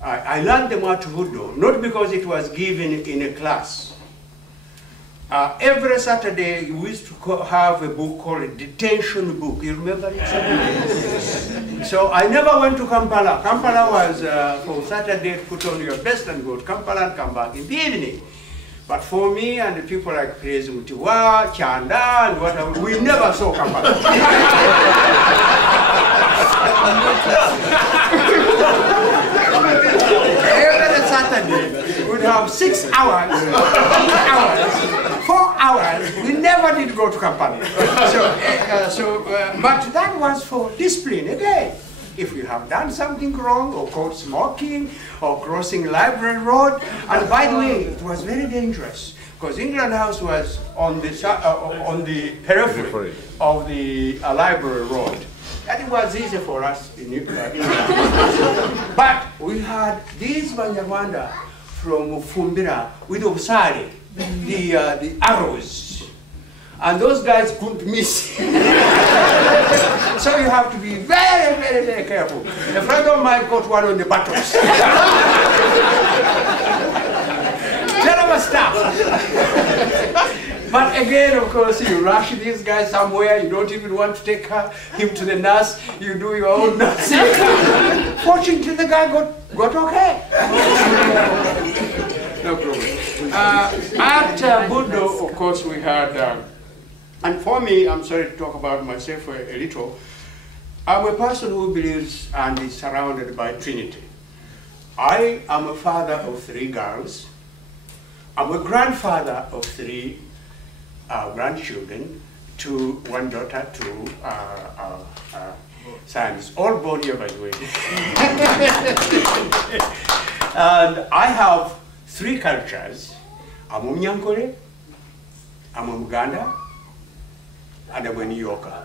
I learned them at Budo, not because it was given in a class. Every Saturday, we used to have a book called a detention book. You remember it? So I never went to Kampala. Kampala was for Saturday, put on your best and go to Kampala and come back in the evening. But for me and the people like Perez Kamunwanire, Chanda, and whatever, we never saw Kampala. Every Saturday, we'd have 6 hours, 4 hours. We never did go to Kampala. But that was for discipline again. If you have done something wrong, or caught smoking, or crossing Library Road, and by the way, it was very dangerous because England House was on the periphery of the Library Road. And it was easy for us in England. But we had these Banyarwanda from Fumbira with Obsari, the arrows. And those guys couldn't miss. So you have to be very, very, very careful. A friend of mine got one on the buttocks. Terrible stuff. But again, of course, you rush these guys somewhere, you don't even want to take him to the nurse, you do your own nursing. Fortunately, the guy got okay. No problem. At Budo, of course, we had, and for me, I'm sorry to talk about myself a little, I'm a person who believes and is surrounded by Trinity. I am a father of 3 girls. I'm a grandfather of 3 grandchildren, 1 daughter, 2 sons, all born here, by the way. And I have 3 cultures. I'm a Munyankore, I'm a Muganda, and I'm a New Yorker.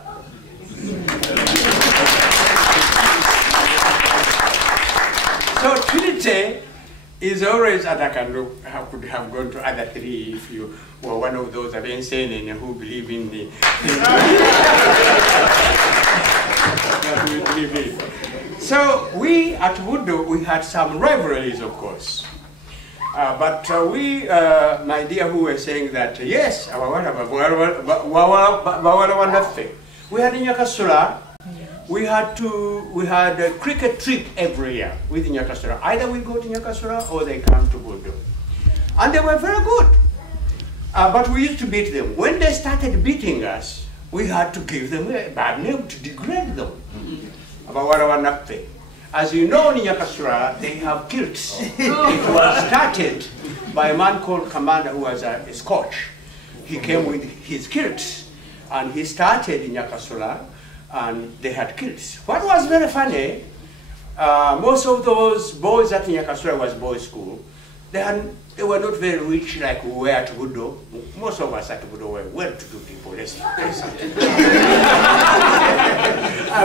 So Trinity is always, and I could have gone to other 3 if you were one of those of insane who believe in the So we at Budo, we had some rivalries, of course. But my dear, who were saying that, yes, we had in Nyakasura, we had a cricket trip every year with Nyakasura. Either we go to Nyakasura or they come to Budo. And they were very good. But we used to beat them. When they started beating us, we had to give them a bad name to degrade them. As you know, in Nyakasura, they have kilts. It was started by a man called Commander who was a Scotch. He came with his kilts, and he started in Nyakasura, and they had kilts. What was very funny, most of those boys at Nyakasura was boys' school. They were not very rich like we were at Budo. Most of us at Budo were well-to-do people. I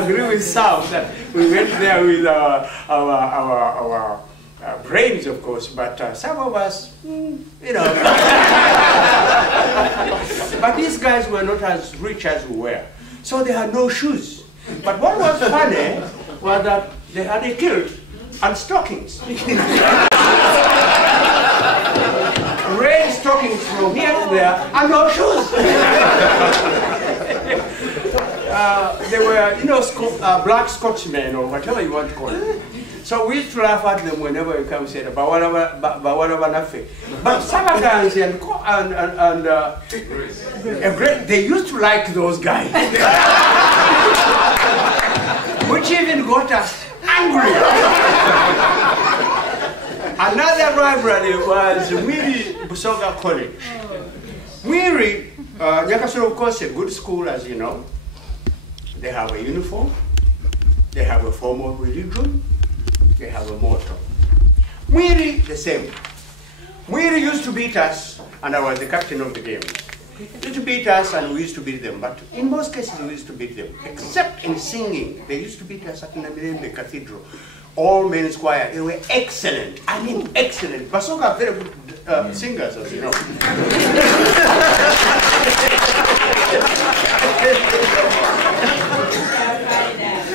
agree with Sam that we went there with our brains, of course, but some of us, you know. But these guys were not as rich as we were. So they had no shoes. But what was funny was that they had a kilt and stockings. Red stockings from here to there and no shoes. They were, you know, black Scotchmen or whatever you want to call it. So we used to laugh at them whenever we come and said, but Sabaganzi and they used to like those guys. Which even got us angry. Another rivalry was Mwiri Busoga College. Mwiri, Nyakasoro, of course, a good school, as you know. They have a uniform, they have a formal religion, they have a motto. Mwiri, the same. Mwiri used to beat us, and I was the captain of the game. They used to beat us, and we used to beat them. But in most cases, we used to beat them, except in singing. They used to beat us at Namirembe Cathedral. All men's choir. They were excellent. I mean, excellent. Basoga are very good singers, as you know.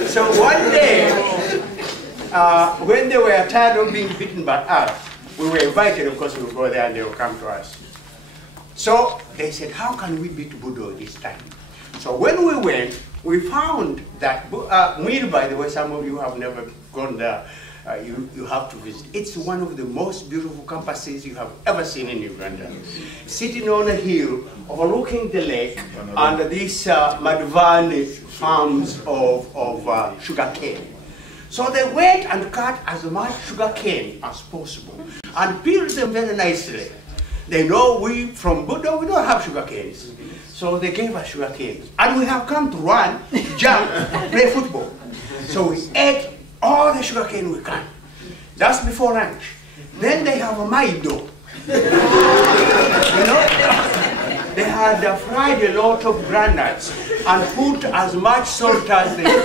So one day, when they were tired of being beaten by us, we were invited, of course, we would go there and they would come to us. So they said, how can we beat Budo this time? So when we went, we found that, Mwiri, by the way, some of you have never gone there, you have to visit. It's one of the most beautiful campuses you have ever seen in Uganda. Sitting on a hill, overlooking the lake, under these Maduvani farms of sugar cane. So they went and cut as much sugar cane as possible and peeled them very nicely. They know we from Budo, we don't have sugar canes. So they gave us sugar canes. And we have come to run, to jump, play football. So we ate all the sugar cane we can. That's before lunch. Then they have a maido. You know, they had fried a lot of granules and put as much salt as they can.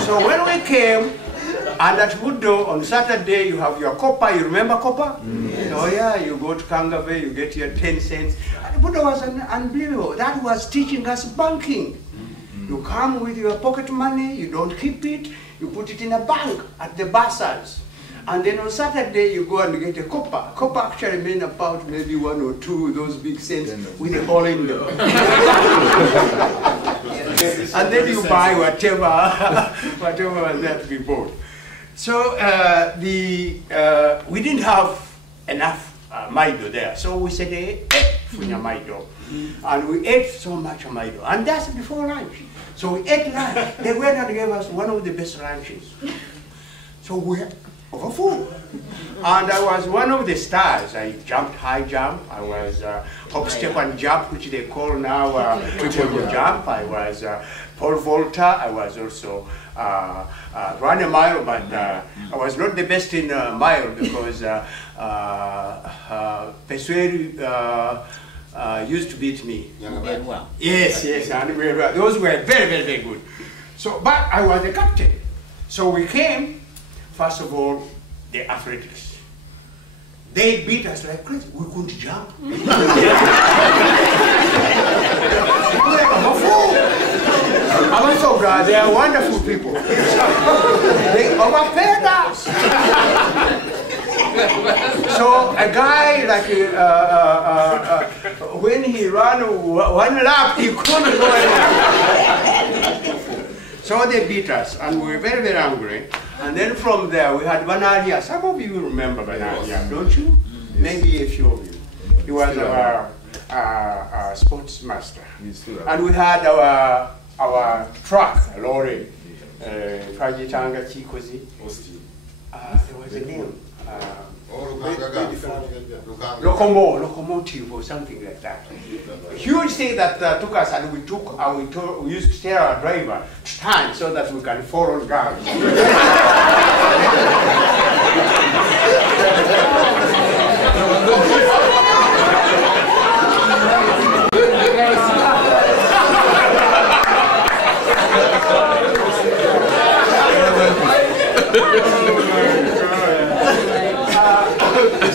So when we came, and at Budo on Saturday you have your copper, you remember copper? Oh yeah, you go to Kangave, you get your 10 cents. And Budo was unbelievable. That was teaching us banking. You come with your pocket money, you don't keep it, you put it in a bank at the bazaars. And then on Saturday you go and get a copper. Copper actually meant about maybe 1 or 2 those big cents with a hole in them. And then you buy whatever was there to be bought. So we didn't have enough maido there. So we said, funya maido. And we ate so much maido. And that's before lunch. So we ate lunch. They went and gave us one of the best lunches. So we were over full. And I was one of the stars. I jumped high jump. I was hop, step and jump, which they call now triple jump. I was pole vaulter. I was also run a mile, but I was not the best in a mile because Pesweri used to beat me. Well. Yes, and those were very, very, very good. So, but I was the captain. So we came, first of all, the athletics. They beat us like crazy. We couldn't jump. I was so glad. They are wonderful people. They overpaid us. So a guy like when he ran one lap, he couldn't go anywhere. So they beat us, and we were very, very angry. And then from there, we had BANA. Some of you remember BANA, don't you? Maybe a few of you. He was our sports master. And we had our truck, lorry, Fajitanga Chikozi. There was a name. Locomotive or something like that. A huge thing that took us, and we used to tell our driver to stand so that we can follow girls.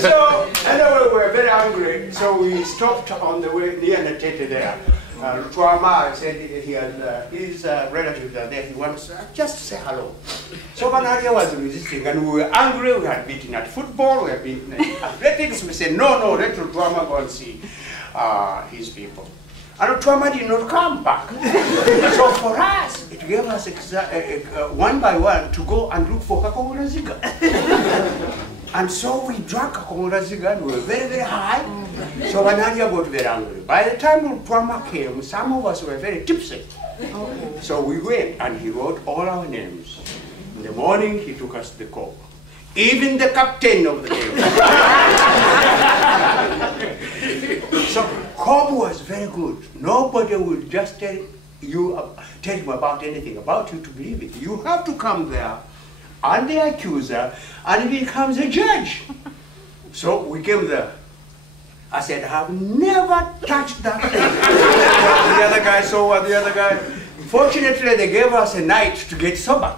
So, anyway, we were very angry, so we stopped on the way near Natete there. Tuama said he had his relatives are there, he wants just to say hello. So BANA was resisting, and we were angry. We had beaten at football, we had beaten at athletics. We said, no, let Tuama go and see his people. And Tuama did not come back. So for us, it gave us one by one to go and look for Kakomuraziga. And so we drank Kakomuraziga, and we were very, very high. So Banaria got very angry. By the time Prama came, some of us were very tipsy. So we went and he wrote all our names. In the morning, he took us to the Cobb. Even the captain of the game. So Cobb was very good. Nobody will just tell him about anything about you to believe it. You have to come there and the accuser, and he becomes a judge. So we came there. I said, I have never touched that thing. The other guy saw what the other guy. Fortunately, they gave us a night to get sober.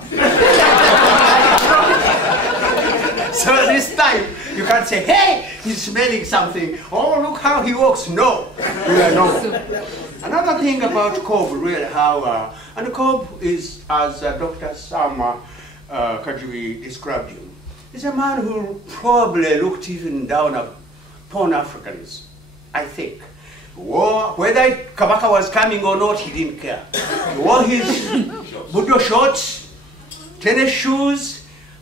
So this time, you can't say, hey, he's smelling something. Oh, look how he walks. No, we are normal. Another thing about Cobb, really, how, and Cobb is, as Dr. Sama Kajubi described him, is a man who probably looked even down upon Africans, I think. Whether Kabaka was coming or not, he didn't care. He wore his Budo shorts, tennis shoes,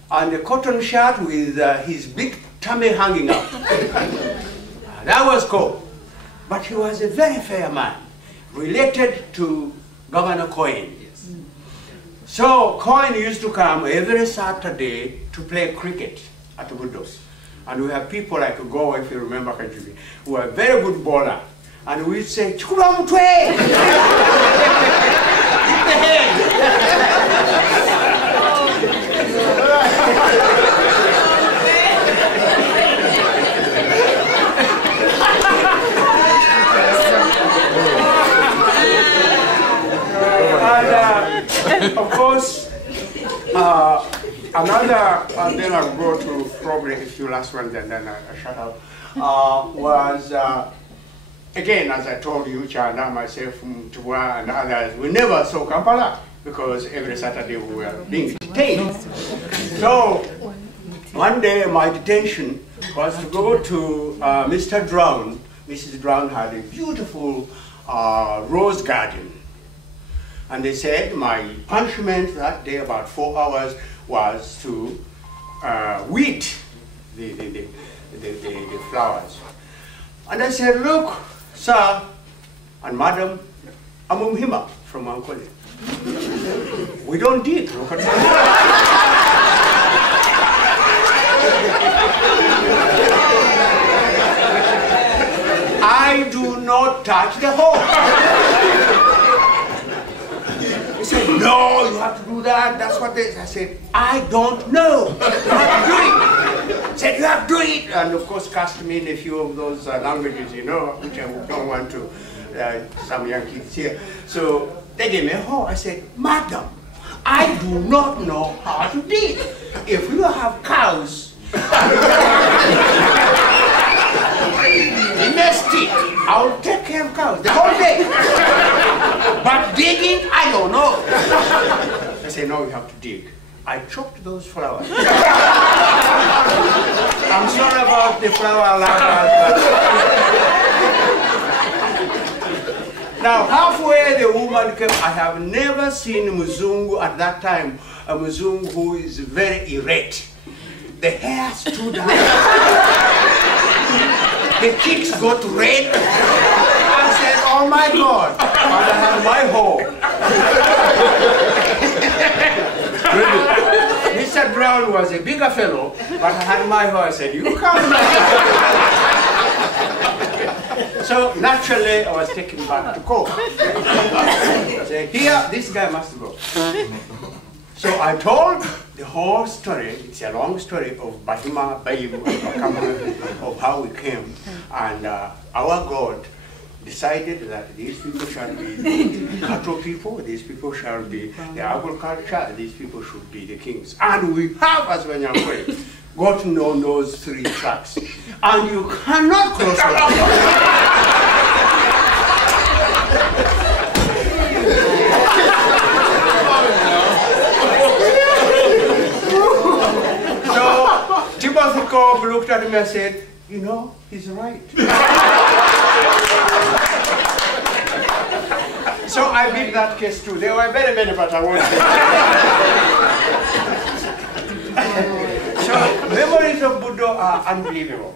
and a cotton shirt with his big tummy hanging out. That was Cobb. But he was a very fair man, related to Governor Colin. So Colin used to come every Saturday to play cricket at Budo. And we have people like Go, if you remember Kajubi, who are very good bowler. And we'd say, Chukula Mutwe! Hit the head! And of course, another, and then I'll go to probably a few last ones and then I shut up, was, again, as I told you, Chanda, myself, Mtwa, and others, we never saw Kampala because every Saturday we were being detained. So, one day my detention was to go to Mr. Drown. Mrs. Drown had a beautiful rose garden. And they said my punishment that day, about 4 hours, was to weed the flowers. And I said, look, sir and madam, I'm Umhima from Ankole. We don't dig. Look at me. I do not touch the hole. He said, no, you have to do that. That's what they. I said, I don't know. You have to do it. He said, you have to do it. And of course, cast me in a few of those languages, you know, which I don't want to, some young kids here. So they gave me a hole. I said, madam, I do not know how to dig. If you have cows, nesting, I'll take care of cows the whole day. But digging, I don't know. I say, no, you have to dig. I chopped those flowers. I'm sorry about the flower lovers. Now, halfway the woman came. I have never seen Muzungu at that time, a Muzungu who is very irate. The hair stood up. The cheeks got red. I said, oh my God. And I had my hole. Mr. Brown was a bigger fellow, but I had my hole. I said, you come back. So naturally, I was taken back to court. I said, here, this guy must go. So I told the whole story. It's a long story of Bahima, Bayu, and Bakama, of how we came. And our God decided that these people shall be the Kato people, these people shall be the agriculture, these people should be the kings. And we have, as Wanyamwe, gotten on those 3 tracks. And you cannot cross that. Timothy Cobb looked at me and said, you know, he's right. So I beat that case too. There were very many, but I won't say. So memories of Budo are unbelievable.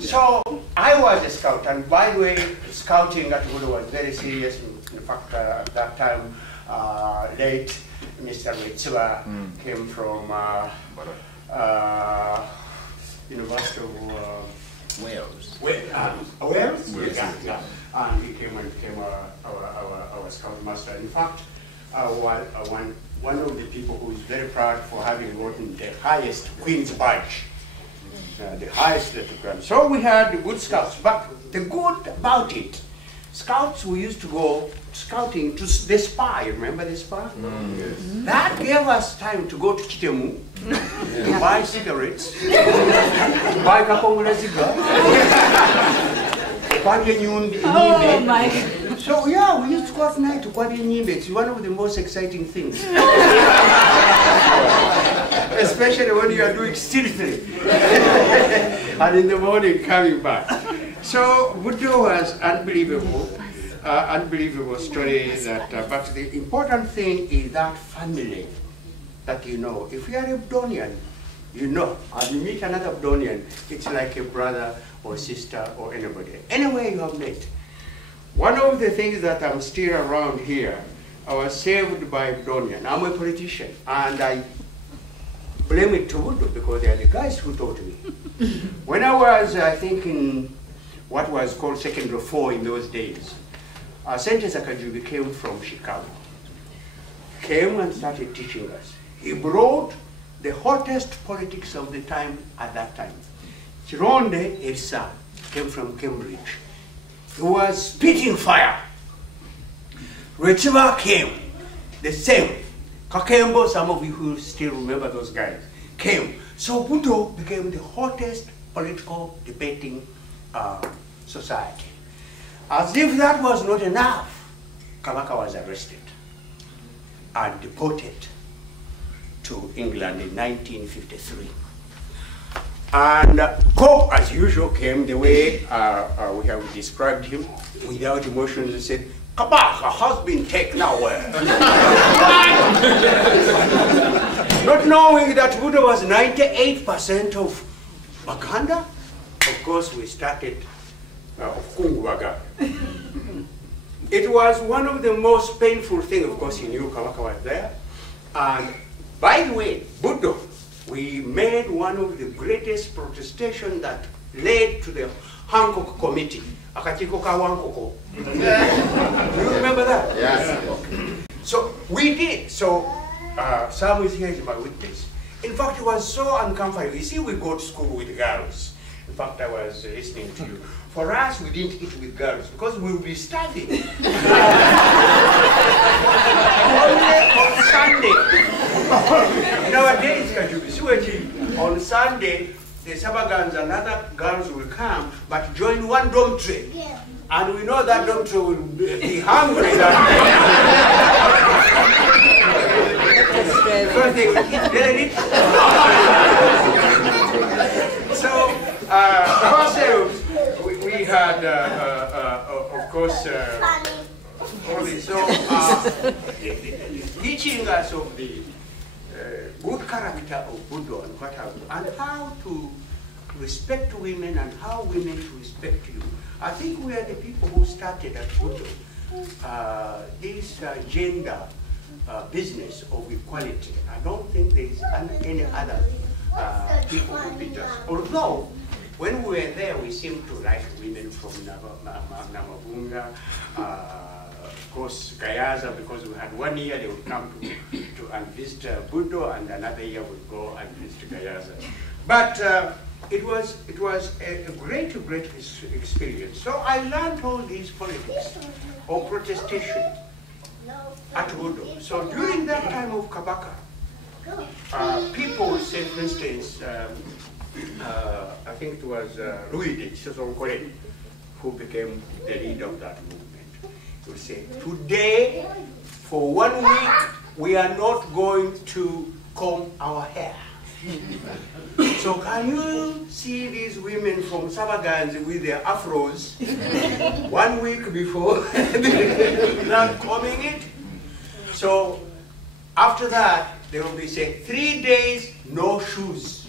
So I was a scout, and by the way, scouting at Budo was very serious. In fact, at that time, late Mr. Wetsuwa came from University of Wales. Wales? Yes. Yeah. And he came and became our scout master. In fact, one of the people who is very proud for having gotten the highest Queen's Badge. The highest that you can. So we had good scouts, but the good about it, scouts we used to go scouting to the spa. You remember the spa? Yes. That gave us time to go to Kitemu, to buy cigarettes, buy Kakongula cigar, oh my God. So yeah, we used to go at night to Kwadi Nyimbe. It's one of the most exciting things. Especially when you are doing stealthily. And in the morning coming back. So Budo was unbelievable. Unbelievable story that, but the important thing is that family that you know. If you are a Budonian, you know, and you meet another Budonian, it's like a brother or sister or anybody. Anywhere you have met. One of the things that I'm still around here, I was saved by Budonian. I'm a politician, and I blame it to Budo because they are the guys who taught me. When I was, I think, in what was called secondary 4 in those days, Sentesa Kajubi came from Chicago, came and started teaching us. He brought the hottest politics of the time at that time. Chironde Elsa came from Cambridge. He was spitting fire. Rechiva came, the same. Kakembo, some of you who still remember those guys, came. So Budo became the hottest political debating society. As if that was not enough, Kabaka was arrested and deported to England in 1953. And Cobb, as usual, came the way we have described him, without emotions, and said, Kabaka has been taken away. Not knowing that Budo was 98% of Baganda. Of course, we started of Kunguwaga. It was one of the most painful things. Of course, he knew Kabaka was there. And by the way, Budo, we made one of the greatest protestations that led to the Hancock Committee. Akachiko Kawankoko. Do you remember that? Yes. Okay. So we did. So Sam is here is my witness. In fact, it was so uncomfortable. You see, we go to school with girls. In fact, I was listening to you. For us, we didn't eat with girls because we would be starving. Only on Sunday. Nowadays, Kajubi, on Sunday, the Sabaganzi and other girls will come, but join one dormitory. Yeah. And we know that dormitory will be hungry. Because they will eat very little. So, ourselves, we had, of course, all this. So, teaching us of the good character of Budo and what have you, and how to respect women and how women to respect you. I think we are the people who started at Budo this gender business of equality. I don't think there is any other people who beat us. Although, when we were there, we seemed to like women from Namabunga, of course, Gayaza, because we had 1 year, they would come to and visit Budo, and another year would go and visit Gayaza. But it was a great experience. So I learned all these politics of protestation at Budo. So during that time of Kabaka, people would say, for instance, I think it was Louis Chisolm who became the leader of that movement. He would say, today, for 1 week, we are not going to comb our hair. So can you see these women from Sabaganzi with their afros 1 week before not combing it? So after that, they will be saying 3 days, no shoes.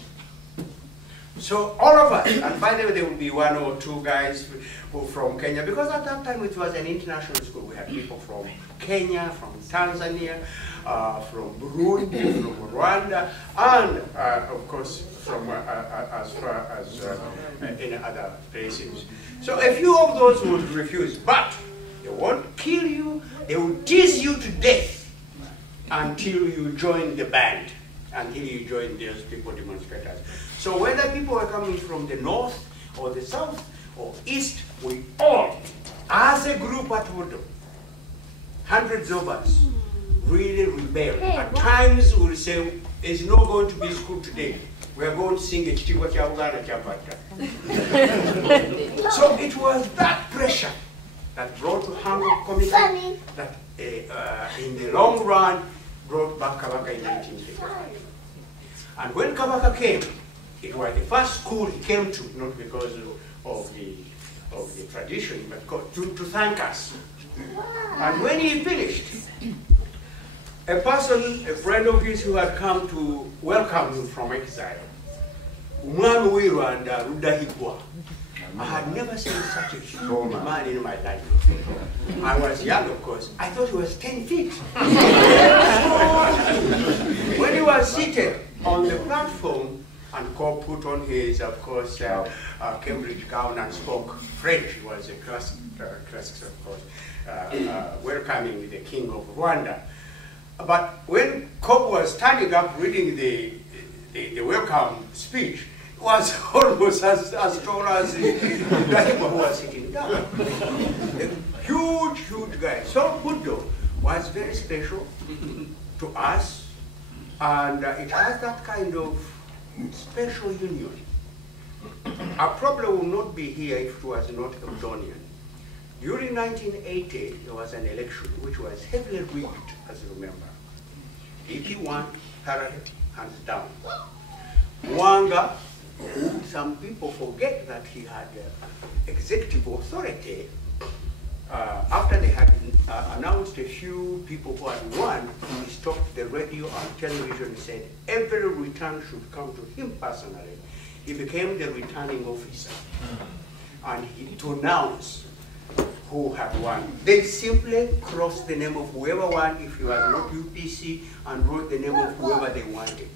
So all of us, and by the way, there would be one or two guys who from Kenya, because at that time it was an international school. We had people from Kenya, from Tanzania, from Burundi, from Rwanda, and of course from as far as in other places. So a few of those would refuse, but they won't kill you, they will tease you to death until you join the band, until you join those people demonstrators. So whether people are coming from the north or the south or east, we all, as a group at Budo, hundreds of us, really rebel. At times we'll say, it's not going to be school today. We are going to sing a Chichigwa cha Uganda cha Bata. So it was that pressure that brought to Hunger Committee that in the long run brought back Kabaka in 1955. And when Kabaka came, it was the first school he came to, not because of the tradition, but to thank us. And when he finished, a person, a friend of his who had come to welcome him from exile, I had never seen such a huge man in my life. I was young, of course. I thought he was 10 feet. When he was seated on the platform, and Cobb put on his, of course, Cambridge gown and spoke French. He was a classics, of course, welcoming the King of Rwanda. But when Cobb was standing up reading the welcome speech, it was almost as tall as the guy who was sitting down. A huge, huge guy. So Budo was very special to us, and it has that kind of special union. Our problem would not be here if it was not Budonian. During 1980, there was an election which was heavily rigged, as you remember. DP won, parallel, hands down. Mulyanga, some people forget that he had executive authority. After they had announced a few people who had won, he stopped the radio and television and said every return should come to him personally. He became the returning officer. And he to announce who had won. They simply crossed the name of whoever won if he was not UPC and wrote the name of whoever they wanted.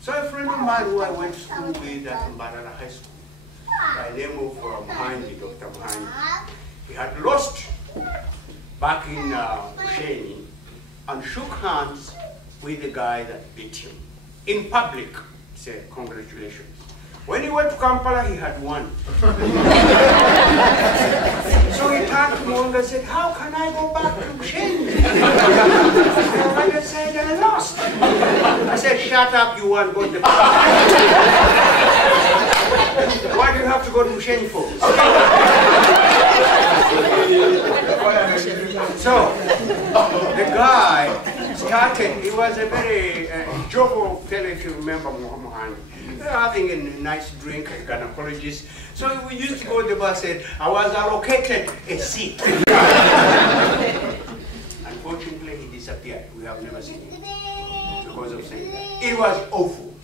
So a friend of mine who I went to school with at Mbarara High School, by the name of Muhandi, Dr. Muhandi, he had lost back in Busheni and shook hands with the guy that beat him. In public, said, congratulations. When he went to Kampala, he had won. So he turned to Mulyanga and said, how can I go back to Busheni? I said, I lost. I said, shut up, you won, go to the Why do you have to go to Busheni for? So, the guy started, he was a very jovial fellow, if you remember Muhammad. Having a nice drink, a gynecologist. So we used to go to the bus and said, I was allocated a seat. Unfortunately, he disappeared. We have never seen him because of saying that. It was awful.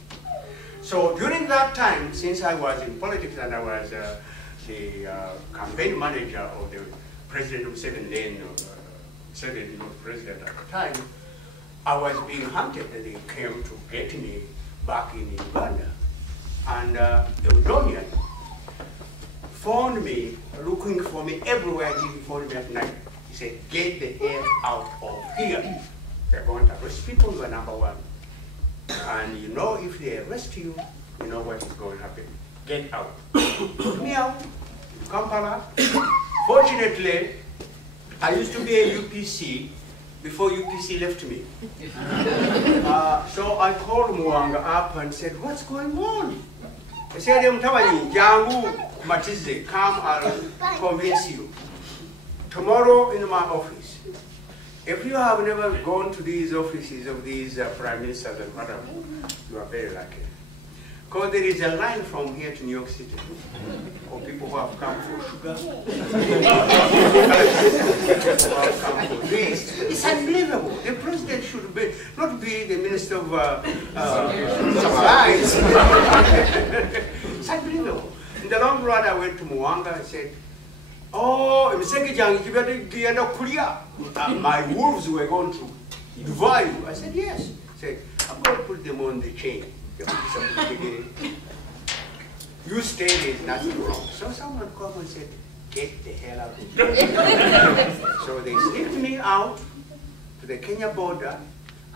So during that time, since I was in politics and I was the campaign manager of the president of Seven, then president at the time, I was being hunted. They came to get me back in Uganda. And the Budonian phoned me, looking for me everywhere. He phoned me at night. He said, get the hell out of here. They're going to arrest people, you are number one. And you know if they arrest you, you know what is going to happen. Get out. Took me out to Kampala. Fortunately, I used to be a UPC before UPC left me. So I called Mulyanga up and said, what's going on? I said, Jangu Matize, come, I'll convince you. Tomorrow in my office. If you have never gone to these offices of these prime ministers and whatever, you are very lucky. Because there is a line from here to New York City for people who have come for sugar, It's unbelievable. The president should be, not be the minister of supplies. It's unbelievable. In the long run, I went to Mulyanga and said, oh, my wolves were going to devour you. I said, yes. He said, I'm going to put them on the chain. You stay, there's nothing wrong. So someone called and said, get the hell out of here. So they sneaked me out to the Kenya border.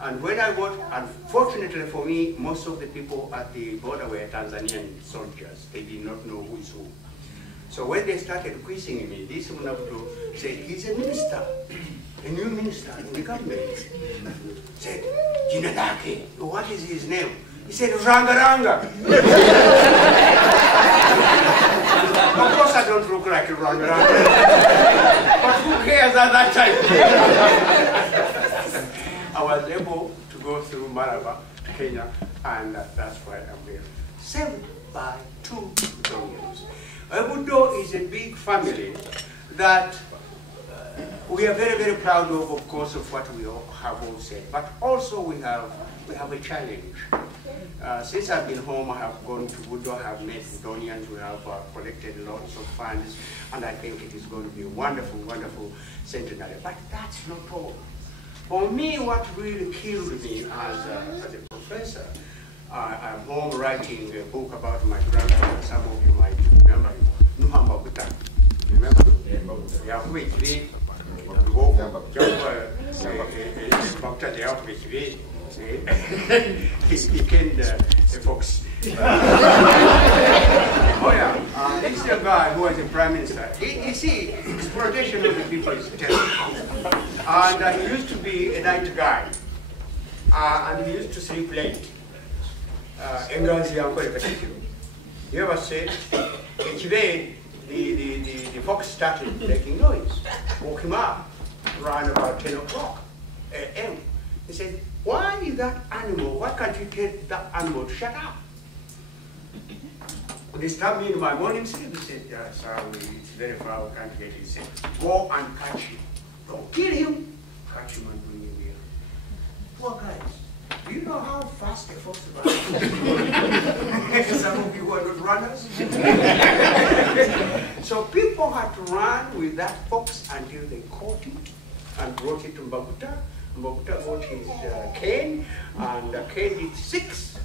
And when I got, unfortunately for me, most of the people at the border were Tanzanian soldiers. They did not know who is who. So when they started quizzing me, this Munabudu said, he's a minister, a new minister in the government. Said, Jinadake, what is his name? He said, Ranga Ranga. Of course I don't look like a Ranga Ranga. But who cares at that time? I was able to go through Maraba to Kenya, and that's why I'm here. 7 by 2 Budonians. Budo is a big family that we are very, very proud of course, of what we all have all said. But also we have a challenge. Since I've been home, I have gone to Budo, I have met Budonians, we have collected lots of funds, and I think it is going to be a wonderful, wonderful centenary. But that's not all. For me, what really killed me as a professor, I'm home writing a book about my grandfather. Some of you might remember him. Nuwa Mbaguta. Remember? Yawe, he killed a fox. Oh yeah, this is a guy who was a prime minister. You see, exploitation of the people is terrible. And he used to be a night guy. And he used to sleep late. He ever said, the fox started making noise. Woke him up around about 10 o'clock a.m. He said, why is that animal, why can't you tell that animal to shut up? They stopped me in my morning sleep. He said, yeah, sir, it's very far, we can't get it. He said, go and catch him. Don't kill him. Catch him and bring him here. Poor guys. Do you know how fast a fox runs? Some of you are not runners. So people had to run with that fox until they caught it and brought it to Mbaguta. Mbaguta got his cane, and the cane did 6.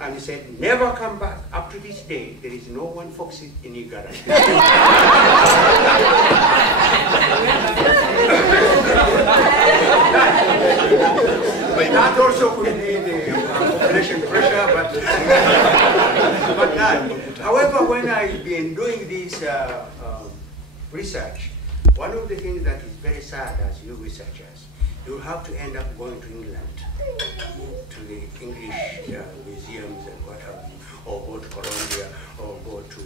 And he said, never come back. Up to this day, there is no one fox in Igara. That also could be the population pressure, but that. However, when I've been doing this research, one of the things that is very sad as you researchers, you have to end up going to England, to the English museums and what have you, or go to Colombia, or go to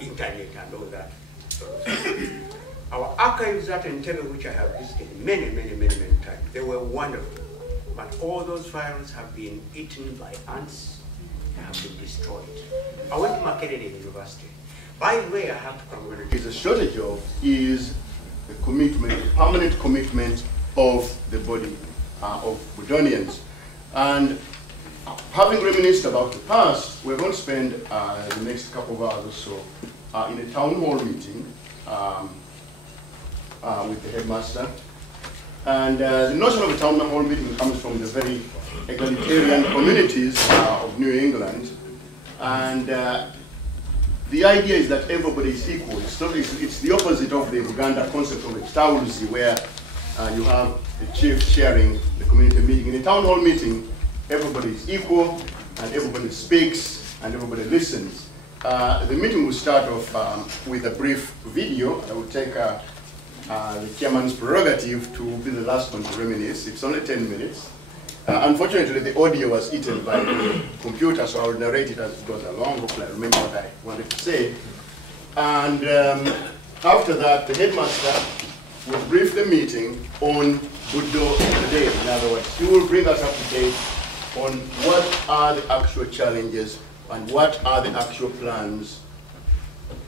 internet and all that sort of stuff. Our archives at Entebbe, which I have visited many times, they were wonderful. But all those files have been eaten by ants, have been destroyed. I went to Makerere University. By the way, I have to congratulate. What is a shortage of is the commitment, the permanent commitment of the body of Budonians. And having reminisced about the past, we're going to spend the next couple of hours or so in a town hall meeting with the headmaster. And the notion of a town hall meeting comes from the very egalitarian communities of New England. And the idea is that everybody is equal. It's the opposite of the Uganda concept of a tawuzi, where you have the chief chairing the community meeting. In a town hall meeting, everybody is equal, and everybody speaks, and everybody listens. The meeting will start off with a brief video. I will take the chairman's prerogative to be the last one to reminisce. It's only 10 minutes. Unfortunately, the audio was eaten by the computer, so I will narrate it as it goes along. Hopefully I remember what I wanted to say. And after that, the headmaster will brief the meeting on Budo today. In other words, he will bring us up to date on what are the actual challenges and what are the actual plans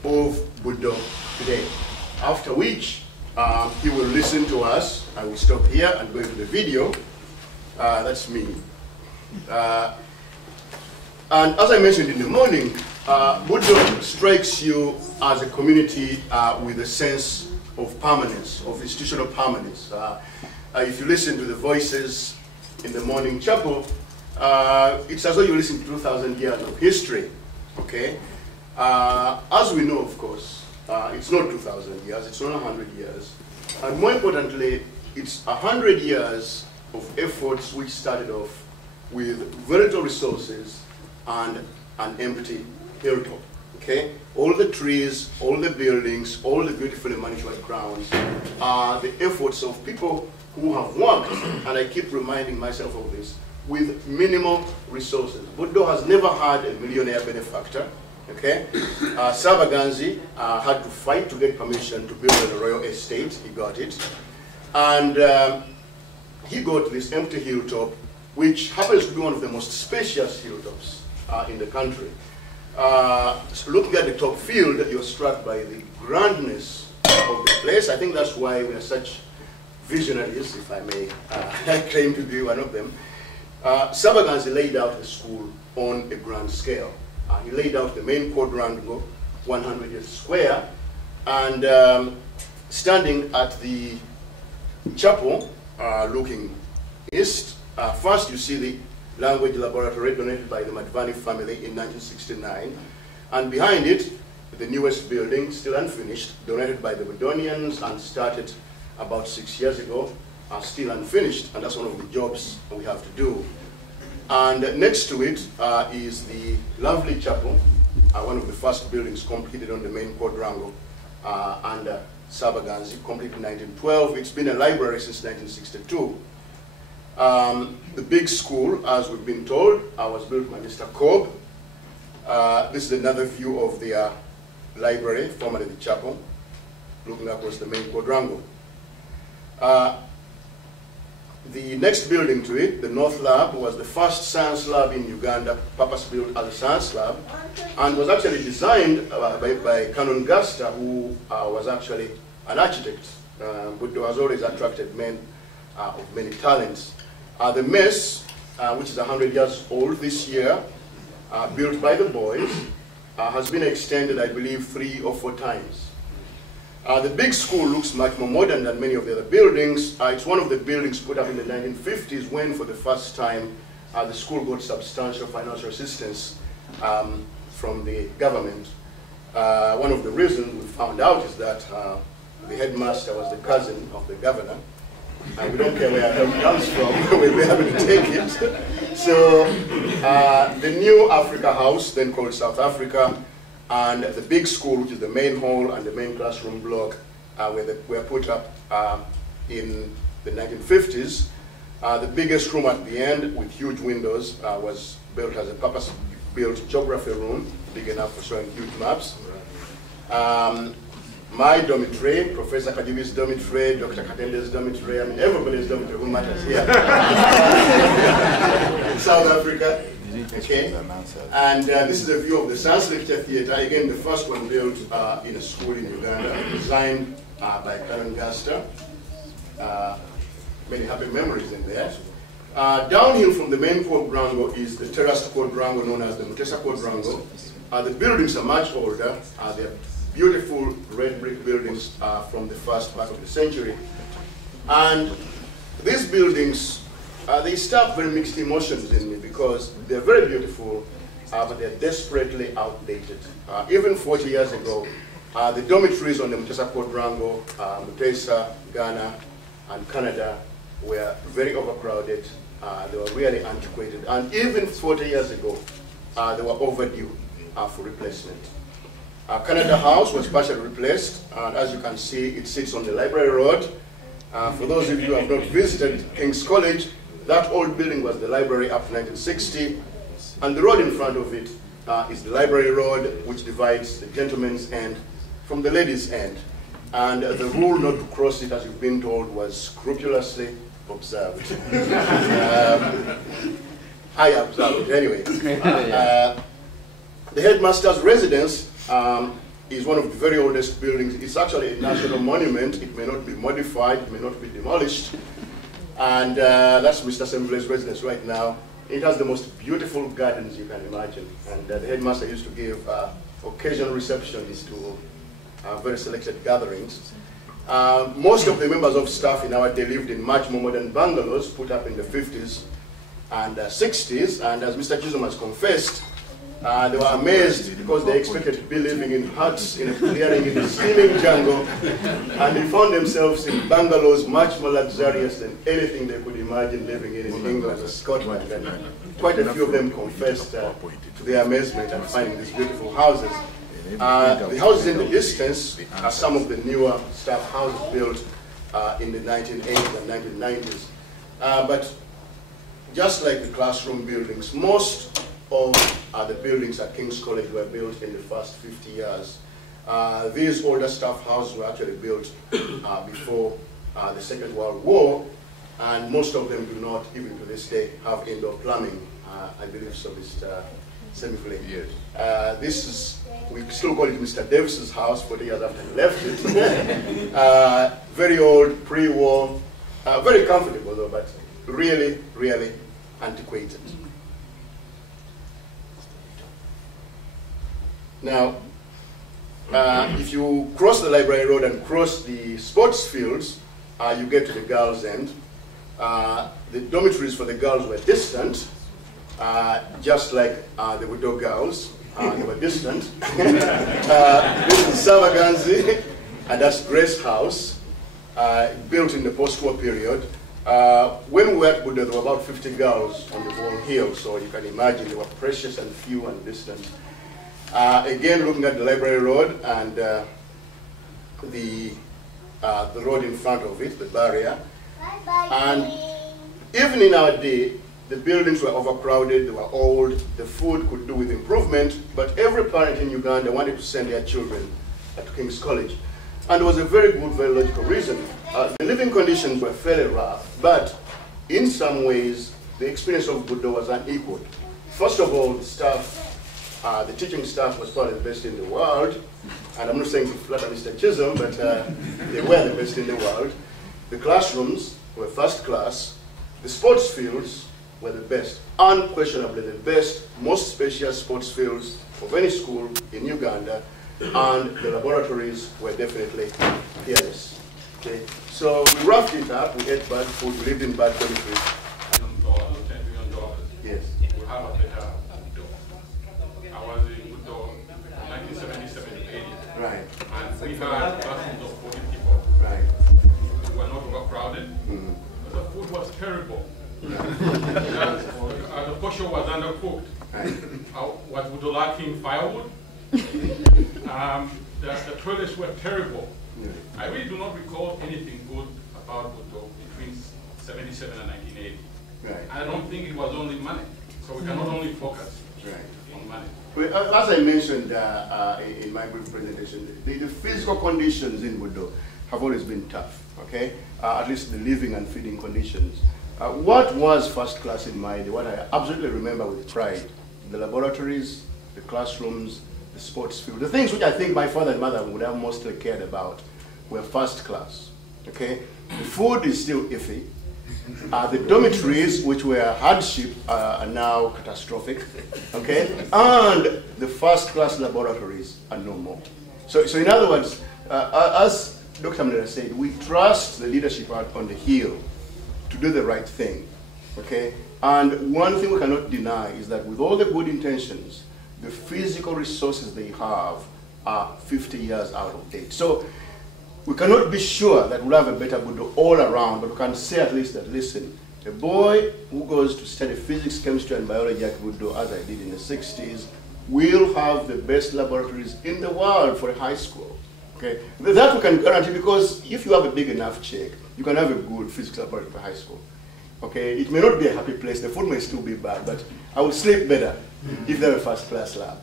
of Budo today. After which, he will listen to us. I will stop here and go into the video. That's me. And as I mentioned in the morning, Budo strikes you as a community with a sense of permanence, of institutional permanence. If you listen to the voices in the morning chapel, it's as though you listen to 2,000 years of history, okay? As we know, of course, it's not 2,000 years, it's not 100 years. And more importantly, it's 100 years of efforts which started off with very little resources and an empty hilltop, okay? All the trees, all the buildings, all the beautifully manicured grounds are the efforts of people who have worked, and I keep reminding myself of this, with minimal resources. Budo has never had a millionaire benefactor, okay? Sabaganzi had to fight to get permission to build on a royal estate. He got it. And he got this empty hilltop, which happens to be one of the most spacious hilltops in the country. So looking at the top field, you're struck by the grandness of the place. I think that's why we are such visionaries, if I may claim to be one of them. Sabaganzi laid out the school on a grand scale. He laid out the main quadrangle, 100 years square, and standing at the chapel, looking east, first you see the language laboratory donated by the Madvani family in 1969, and behind it, the newest building, still unfinished, donated by the Budonians and started about 6 years ago, still unfinished, and that's one of the jobs we have to do. And next to it is the lovely chapel, one of the first buildings completed on the main quadrangle under Sabaganzi, completed in 1912. It's been a library since 1962. The big school, as we've been told, was built by Mr. Cobb. This is another view of the library, formerly the chapel, looking across the main quadrangle. The next building to it, the North Lab, was the first science lab in Uganda, purpose-built as a science lab, and was actually designed by Keren Kabadaki, who was actually an architect, but has always attracted men of many talents. The mess, which is 100 years old this year, built by the boys, has been extended, I believe, 3 or 4 times. The big school looks much more modern than many of the other buildings. It's one of the buildings put up in the 1950s when, for the first time, the school got substantial financial assistance from the government. One of the reasons we found out is that the headmaster was the cousin of the governor, and we don't care where help comes from, we'll be able to take it. So the new Africa House, then called South Africa, and the big school, which is the main hall and the main classroom block, were put up in the 1950s. The biggest room at the end, with huge windows, was built as a purpose-built geography room, big enough for showing huge maps. My dormitory, Professor Kajubi's dormitory, Dr. Katende's dormitory, I mean everybody's dormitory who matters here. In South Africa. Okay. And this is a view of the Science Lecture Theatre, again the first one built in a school in Uganda, designed by Keren Kabadaki. Many happy memories in there. Downhill from the main quadrangle is the terraced quadrangle known as the Mutesa quadrangle. The buildings are much older. They're beautiful red brick buildings from the first part of the century. And these buildings, they stir very mixed emotions in me because they're very beautiful, but they're desperately outdated. Even 40 years ago, the dormitories on the Mutesa quadrangle, Mutesa, Ghana, and Canada were very overcrowded. They were really antiquated. And even 40 years ago, they were overdue for replacement. Canada House was partially replaced, and as you can see, it sits on the Library Road. For those of you who have not visited King's College, that old building was the library up to 1960, and the road in front of it is the Library Road, which divides the gentleman's end from the ladies' end. And the rule not to cross it, as you've been told, was scrupulously observed. I observed it anyway. The headmaster's residence is one of the very oldest buildings. It's actually a national monument. It may not be modified, it may not be demolished. And that's Mr. Semivule's residence right now. It has the most beautiful gardens you can imagine. And the headmaster used to give occasional receptions to very selected gatherings. Most of the members of staff in our day lived in much more modern bungalows put up in the 50s and 60s. And as Mr. Chisolm has confessed, they were amazed because they expected to be living in huts in a clearing in the steaming jungle, and they found themselves in bungalows much more luxurious than anything they could imagine living in England or Scotland. And quite a few of them confessed to their amazement at finding these beautiful houses. The houses in the distance are some of the newer staff houses built in the 1980s and 1990s. But just like the classroom buildings, most of the buildings at King's College were built in the first 50 years. These older staff houses were actually built before the Second World War, and most of them do not, even to this day, have indoor plumbing. I believe so, Mr. Semivule. Yes. This is, we still call it Mr. Davis's house 40 years after he left it. Very old, pre-war, very comfortable though, but really, really antiquated. Now, if you cross the Library Road and cross the sports fields, you get to the girls' end. The dormitories for the girls were distant, just like the Budo girls. They were distant. This is Sabaganzi, and that's Grace House, built in the post-war period. When we were at Budo, there were about 50 girls on the whole hill, so you can imagine they were precious and few and distant. Again, looking at the Library Road and the road in front of it, the barrier. And even in our day, the buildings were overcrowded, they were old, the food could do with improvement, but every parent in Uganda wanted to send their children to King's College. And there was a very good, very logical reason. The living conditions were fairly rough, but in some ways, the experience of Budo was unequaled. First of all, the staff, the teaching staff was probably the best in the world, and I'm not saying to flatter Mr. Chisolm, but they were the best in the world. The classrooms were first class. The sports fields were the best, unquestionably the best, most spacious sports fields of any school in Uganda, and the laboratories were definitely peerless. Okay. So we roughed it up, we ate bad food, we lived in bad dormitories. Yes. We have a better Budo. I was in Budo from 1977 to 80. Right. And we had classrooms of 40 people. Right. We were not overcrowded. Mm-hmm. The food was terrible. The portion was undercooked. Right. Was Budo lacking firewood? The toilets were terrible. Yeah. I really do not recall anything good about Budo between 77 and 1980. Right. I don't think it was only money. So we cannot only focus on money. Well, as I mentioned in my brief presentation, the physical conditions in Budo have always been tough, okay? At least the living and feeding conditions. What was first class in my day, what I absolutely remember with pride, the laboratories, the classrooms, the sports field, the things which I think my father and mother would have mostly cared about were first class, okay? The food is still iffy. The dormitories, which were a hardship, are now catastrophic, okay? And the first-class laboratories are no more. So in other words, as Dr. Mulera said, we trust the leadership out on the hill to do the right thing, okay? And one thing we cannot deny is that with all the good intentions, the physical resources they have are 50 years out of date. So we cannot be sure that we'll have a better Budo all around, but we can say at least that, listen, a boy who goes to study physics, chemistry, and biology at Budo, as I did in the 60s, will have the best laboratories in the world for a high school. Okay? That we can guarantee, because if you have a big enough check, you can have a good physics laboratory for high school. Okay? It may not be a happy place, the food may still be bad, but I will sleep better if they have a first-class lab.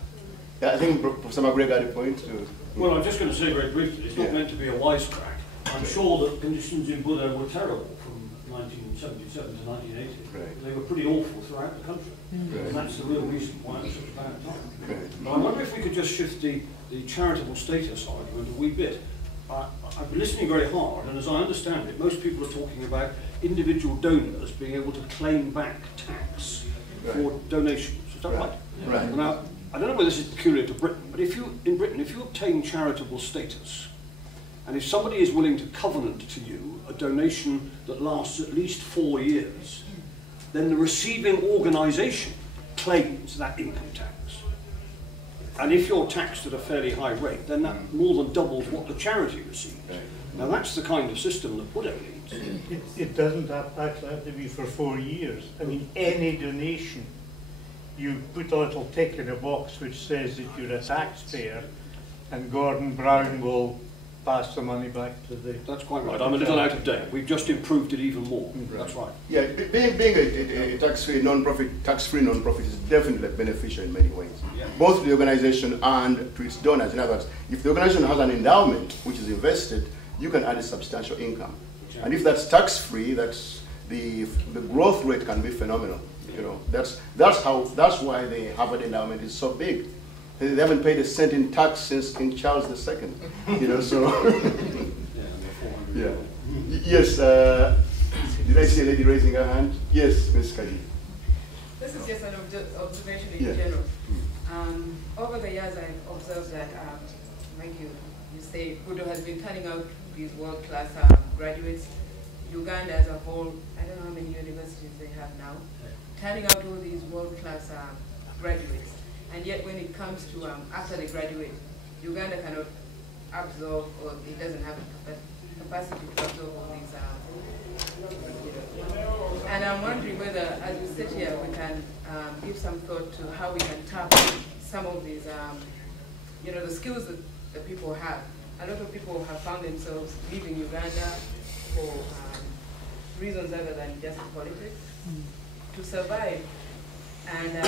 Yeah, I think Professor McGregor had a point too. Well, I'm just going to say very briefly, it's not meant to be a wisecrack. I'm sure that conditions in Budo were terrible from 1977 to 1980. Right. They were pretty awful throughout the country. Right. And that's the real reason why it was such a bad time. Right. Now, I wonder if we could just shift the charitable status argument a wee bit. I've been listening very hard, and as I understand it, most people are talking about individual donors being able to claim back tax for donations. Is that right? Right. Now, I don't know whether this is peculiar to Britain, but in Britain, if you obtain charitable status, and if somebody is willing to covenant to you a donation that lasts at least 4 years, then the receiving organisation claims that income tax. And if you're taxed at a fairly high rate, then that more than doubles what the charity receives. Now that's the kind of system that Budo needs. It doesn't actually have to be for 4 years. I mean, any donation, you put a little tick in a box which says that you're a taxpayer, and Gordon Brown will pass the money back to the... That's quite right. I'm a little out of date. We've just improved it even more. That's right. Yeah, being a tax-free non-profit is definitely beneficial in many ways, both to the organization and to its donors. In other words, if the organization has an endowment which is invested, you can add a substantial income. And if that's tax-free, that's the growth rate can be phenomenal. You know, that's why the Harvard endowment is so big. They haven't paid a cent in tax since King Charles II. You know, so yeah. Yes. Did I see a lady raising her hand? Yes, Ms. Kaji. This is just an observation in general. Over the years, I've observed that, like you say, Budo has been turning out these world-class graduates. Uganda as a whole, I don't know how many universities they have now, turning out all these world-class graduates. And yet when it comes to after they graduate, Uganda cannot absorb, or it doesn't have the capacity to absorb all these. And I'm wondering whether, as we sit here, we can give some thought to how we can tap some of these, the skills that the people have. A lot of people have found themselves leaving Uganda for reasons other than just politics to survive. And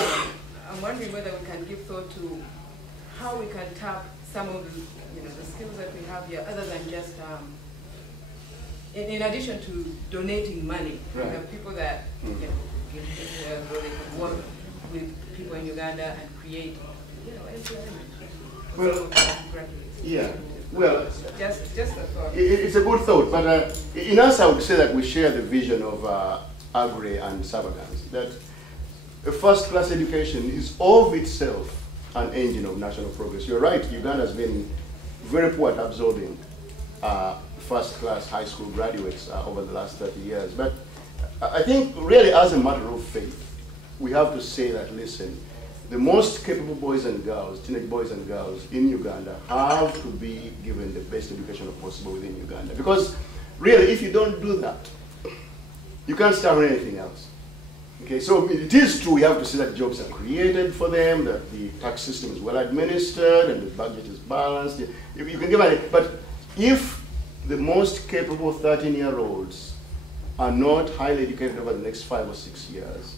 I'm wondering whether we can give thought to how we can tap some of the, the skills that we have here, other than just, in addition to donating money. We have people that they can work with people in Uganda and create, employment. Yeah. Well, just a thought. It's a good thought, but in us, I would say that we share the vision of Agri and Sabaganzi, that a first-class education is of itself an engine of national progress. You're right, Uganda has been very poor at absorbing first-class high school graduates over the last 30 years. But I think really as a matter of faith, we have to say that, listen, the most capable boys and girls, teenage boys and girls in Uganda have to be given the best education possible within Uganda. Because really, if you don't do that, you can't start on anything else. Okay, so it is true we have to see that jobs are created for them, that the tax system is well administered, and the budget is balanced. You can give it, but if the most capable 13-year-olds are not highly educated over the next 5 or 6 years,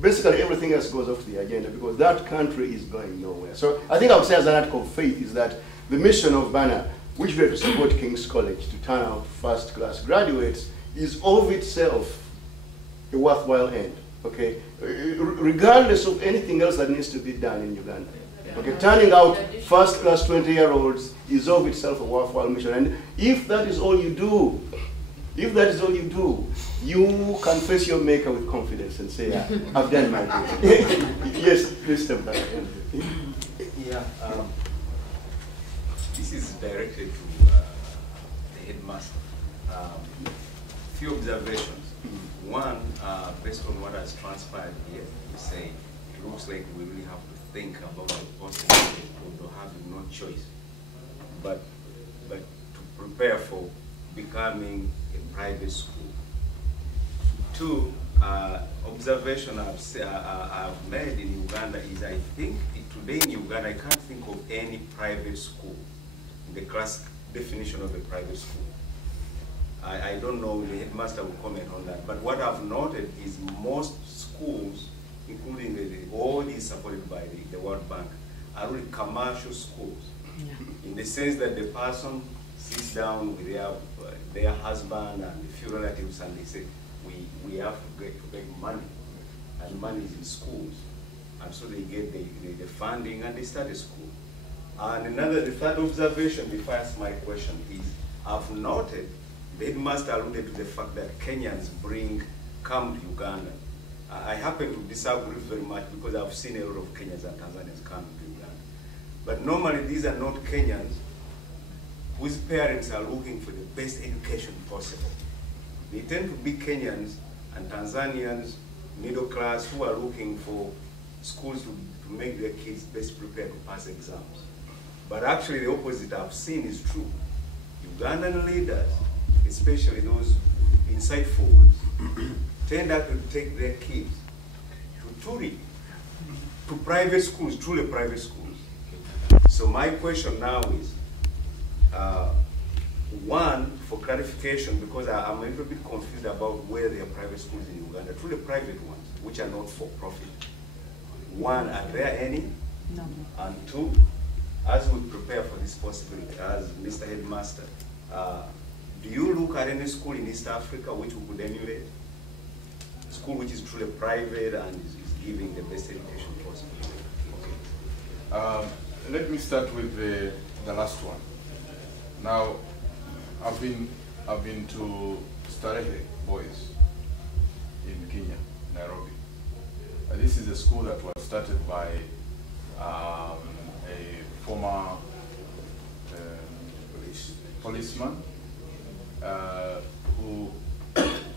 basically everything else goes off the agenda, because that country is going nowhere. So I think I would say as an act of faith is that the mission of BANA, which we have to support King's College to turn out first-class graduates, is of itself a worthwhile end, okay? Regardless of anything else that needs to be done in Uganda. Okay, turning out first-class 20-year-olds is of itself a worthwhile mission. And if that is all you do, you can face your maker with confidence and say, yeah, I've done my bit. Yes, Mr. Yeah, this is directed to the headmaster. Few observations. One, based on what has transpired here, you say it looks like we really have to think about the possibility of having no choice, but to prepare for becoming a private school. Two, observation I've made in Uganda is I think today in Uganda I can't think of any private school in the class definition of a private school. I don't know, the headmaster will comment on that, but what I've noted is most schools, including all these supported by the World Bank, are really commercial schools, in the sense that the person sits down with their husband and a few relatives and they say, we have to get money, and money is in schools, and so they get the funding and they start a school. And the third observation before I ask my question is, I've noted the headmaster alluded to the fact that Kenyans come to Uganda I happen to disagree very much because I've seen a lot of Kenyans and Tanzanians come to Uganda. But normally these are not Kenyans whose parents are looking for the best education possible. They tend to be Kenyans and Tanzanians, middle class, who are looking for schools to make their kids best prepared to pass exams. But actually the opposite I've seen is true. Ugandan leaders, especially those insightful ones, tend to take their kids to Turi, to private schools, truly private schools. So my question now is, one, for clarification, because I'm a little bit confused about where there are private schools in Uganda, truly private ones, which are not for profit. One, are there any? No. And two, as we prepare for this possibility, as Mr. Headmaster, do you look at any school in East Africa which we could emulate? A school which is truly private and is giving the best education possible? Okay. Let me start with the last one. Now, I've been to Starehe Boys in Kenya, Nairobi. This is a school that was started by a former policeman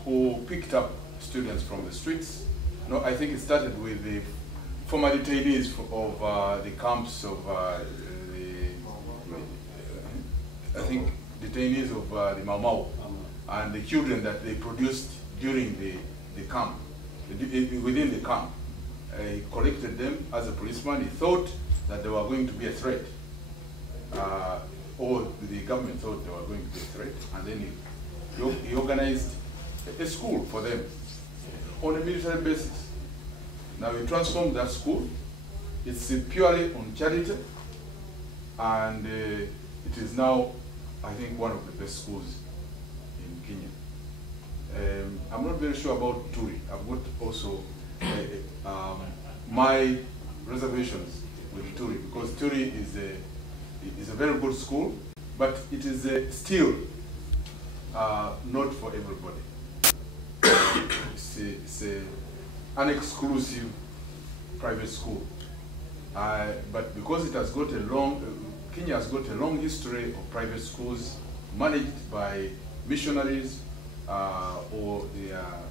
who picked up students from the streets. No, I think it started with the former detainees of the camps of I think detainees of the Mau Mau and the children that they produced during the camp, within the camp. He collected them as a policeman. He thought that they were going to be a threat, or the government thought they were going to be a threat, and then he organized a school for them on a military basis. Now he transformed that school. It's purely on charity, and it is now, I think, one of the best schools in Kenya. I'm not very sure about Turi. I've got also my reservations with Turi, because Turi is a very good school, but it is still not for everybody. It's an exclusive private school, but because it has got a Kenya has got a long history of private schools managed by missionaries, or they are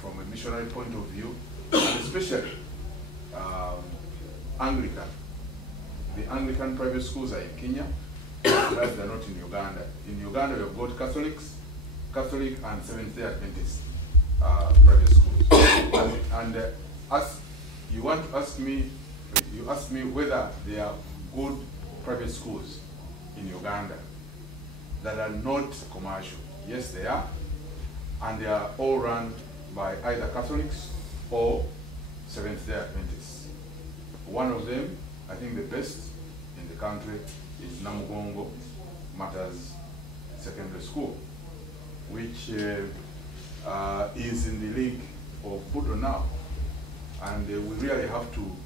from a missionary point of view, and especially Anglican. The Anglican private schools are in Kenya, whereas they're not in Uganda. In Uganda, we have got Catholic and Seventh-day Adventist private schools. And as you want to ask me, you asked me whether there are good private schools in Uganda that are not commercial. Yes, they are, and they are all run by either Catholics or Seventh-day Adventists. One of them, I think the best in the country, is Namugongo Matters Secondary School, which is in the league of Budo now. And we really have to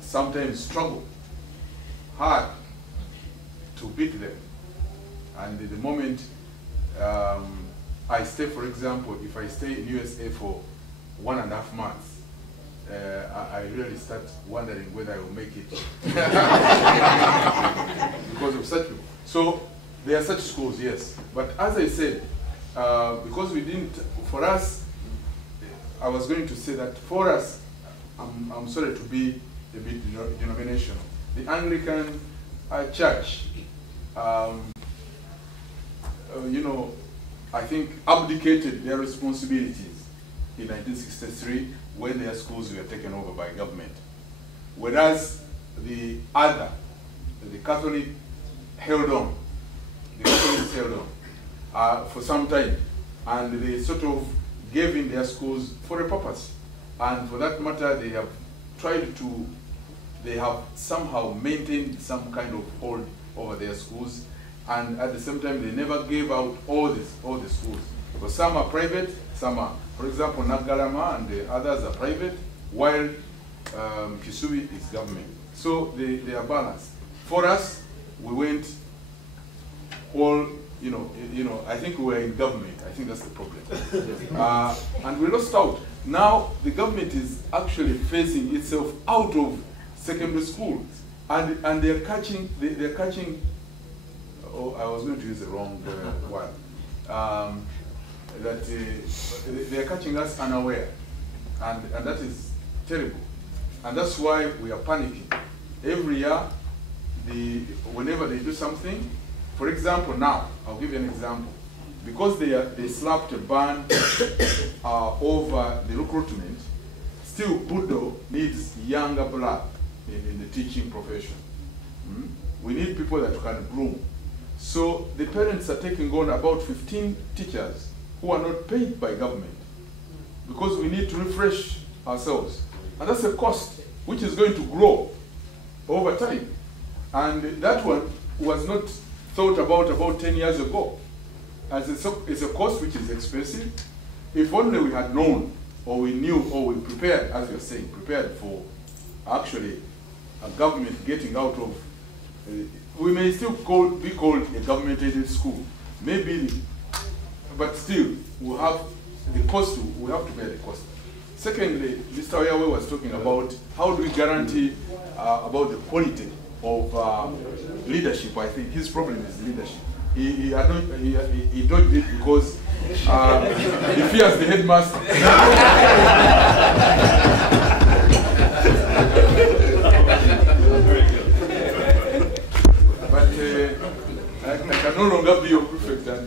sometimes struggle hard to beat them. And the moment I stay, for example, if I stay in USA for 1.5 months, I really start wondering whether I will make it because of such people. So there are such schools, yes. But as I said, because we didn't, for us, I was going to say that for us, I'm sorry to be a bit denominational. The Anglican Church, you know, I think abdicated their responsibilities in 1963 when their schools were taken over by government. Whereas the other, the Catholic held on. The Catholics held on for some time, and they sort of gave in their schools for a purpose. And for that matter, they have tried to, they have somehow maintained some kind of hold over their schools, and at the same time, they never gave out all the schools. Because some are private, some are, for example, Nagalama and the others are private, while Kisubi is government. So they are balanced. For us, we went all, you know, I think we were in government. I think that's the problem. And we lost out. Now the government is actually phasing itself out of secondary school, and they're catching. They're catching. Oh, I was going to use the wrong word. They're catching us unaware, and that is terrible, and that's why we are panicking. Every year, whenever they do something, for example, now I'll give you an example, because they slapped a ban over the recruitment. Still, Budo needs younger blood in the teaching profession. We need people that can groom. So the parents are taking on about 15 teachers who are not paid by government, because we need to refresh ourselves. And that's a cost which is going to grow over time. And that one was not thought about 10 years ago. As it's a cost which is expensive. If only we had known, or we knew, or we prepared, as you're saying, prepared for actually a government getting out of, we may still be called a government-aided school, maybe, but still, we have the cost, we have to bear the cost. Secondly, Mr. Yawe was talking about how do we guarantee about the quality of leadership. I think his problem is leadership. He dodged it because he fears the headmaster. But I can no longer be your prefect. And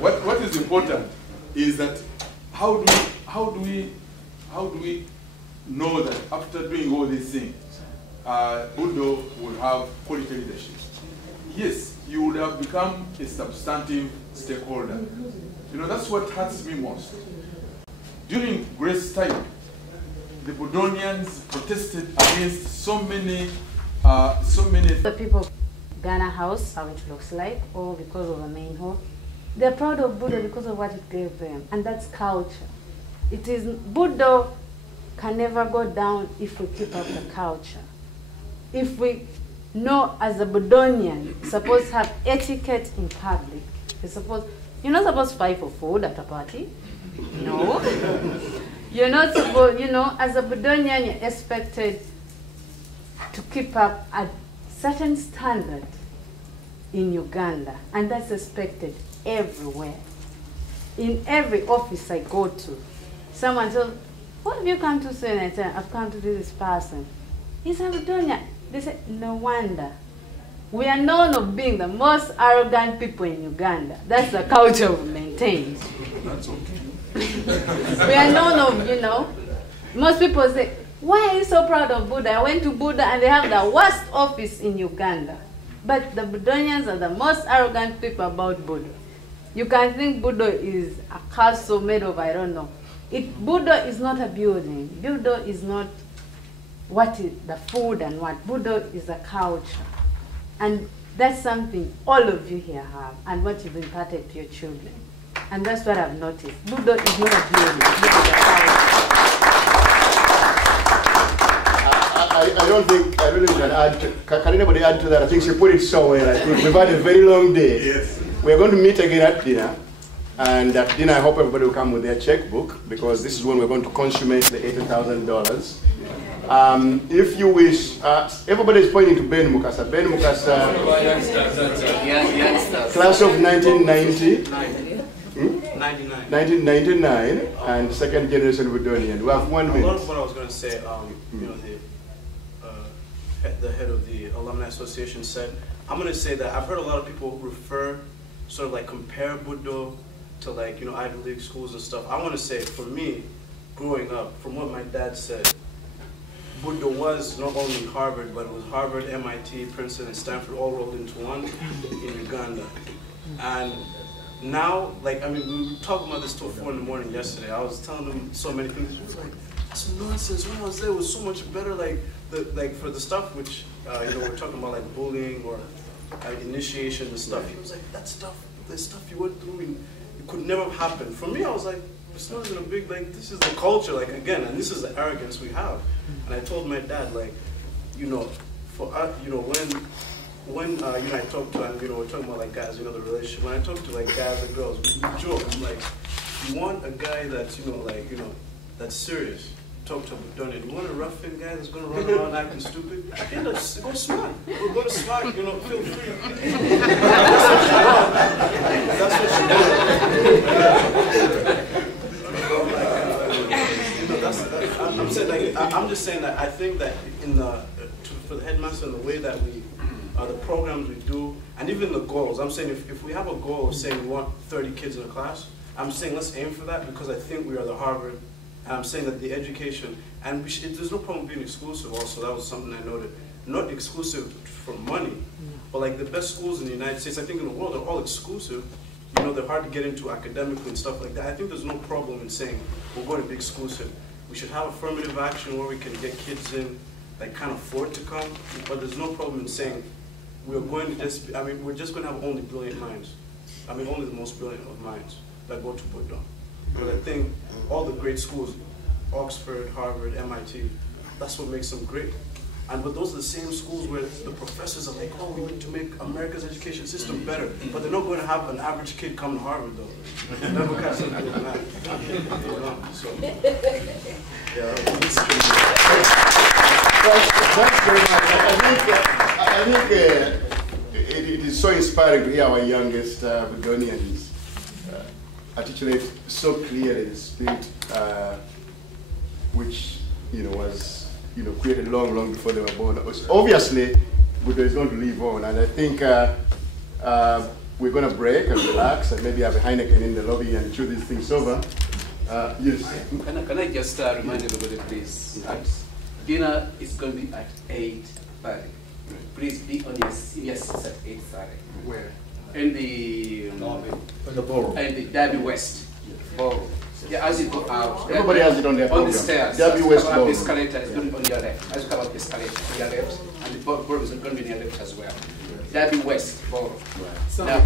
what is important is that how do we know that after doing all these things, Budo will have quality leadership? Yes, you would have become a substantive stakeholder. You know, that's what hurts me most. During Grace's time, the Budonians protested against so many. The people, Ghana House, how it looks like, or because of the main hall, they're proud of Budo because of what it gave them, and that's culture. It is Budo can never go down if we keep up the culture. If we know, as a Budonian, you're supposed to have etiquette in public. You're not supposed to fight for food at a party. No. You're not supposed, you know, as a Budonian, you're expected to keep up a certain standard in Uganda, and that's expected everywhere. In every office I go to, someone says, "What have you come to say?" And I say, "I've come to do this person." He's a Budonian. They say, "No wonder. We are known of being the most arrogant people in Uganda." That's the culture we maintain. That's okay. We are known of, you know, most people say, "Why are you so proud of Budo?" I went to Budo and they have the worst office in Uganda. But the Budonians are the most arrogant people about Budo. You can think Budo is a castle made of, I don't know. Budo is not a building. Budo is not what is the food and what. Budo is a culture. And that's something all of you here have, and what you've imparted to your children. And that's what I've noticed. Budo is not a building. Budo is a culture. I don't think we can add. Can anybody add to that? I think she put it so well. I think we've had a very long day. Yes. We're going to meet again at dinner. And at dinner, I hope everybody will come with their checkbook, because this is when we're going to consummate the $80,000. If you wish, everybody is pointing to Ben Mukasa. Ben Mukasa, class of 1990. 1999, and second generation Budonian. We have 1 minute. A lot of what I was going to say, you know, the head of the Alumni Association said, I'm going to say that I've heard a lot of people refer, sort of like compare Budo to, like, you know, Ivy League schools and stuff. I want to say, for me, growing up, from what my dad said, Budo was not only Harvard, but it was Harvard, MIT, Princeton, and Stanford all rolled into one in Uganda. And now, like, I mean, we were talking about this till 4 in the morning yesterday. I was telling them so many things. He was like, that's nonsense. When I was there, it was so much better. Like, for the stuff which, you know, we're talking about, like bullying or initiation and stuff. He was like, that stuff, the stuff you went through, it could never happen. For me, I was like, it's not even a big, like, this is the culture, like, again, and this is the arrogance we have. And I told my dad, like, you know, for us, you know, when you know, I talk to, and, you know, we're talking about, like, guys, you know, the relationship. When I talk to, like, guys and girls, we joke. I'm like, You want a guy that's, that's serious. Talk to Budonian. You want a ruffian guy that's going to run around acting stupid? Yeah, go smart. We'll go to smart, feel free. That's what she wants. I'm saying, I'm just saying that I think that for the headmaster and the way that we, the programs we do, and even the goals, I'm saying if we have a goal of saying we want 30 kids in a class, I'm saying let's aim for that because I think we are the Harvard. And I'm saying that the education, and there's no problem being exclusive also, that was something I noted. Not exclusive for money, but like the best schools in the United States, I think in the world, are all exclusive. They're hard to get into academically and stuff like that. I think there's no problem in saying we're going to be exclusive. We should have affirmative action where we can get kids in that can't afford to come, but there's no problem in saying we're going to just, we're just going to have only brilliant minds. Only the most brilliant of minds that go to Budo. But I think all the great schools, Oxford, Harvard, MIT, that's what makes them great. But those are the same schools where the professors are like, oh, we need to make America's education system better. But they're not going to have an average kid come to Harvard, though. They're never going to have something like that. So, yeah. Thanks very much. I think it is so inspiring to hear our youngest Budonians articulate so clearly the spirit which was created long before they were born. Obviously, Budo is going to live on, and I think we're going to break and relax and maybe have a Heineken in the lobby and chew these things over. Yes. Can I just remind everybody, please, that dinner is going to be at 8:30. Please be on your seats at 8:30. Where? In the borough. In the Derby West borough. Yeah, as you go out. Everybody has it on their program. On the stairs. Derby West borough. The borough. escalator is going to be on your left. As you come up the escalator, on your left, and the borough is going to be on your left as well. Derby West borough. Right. Now,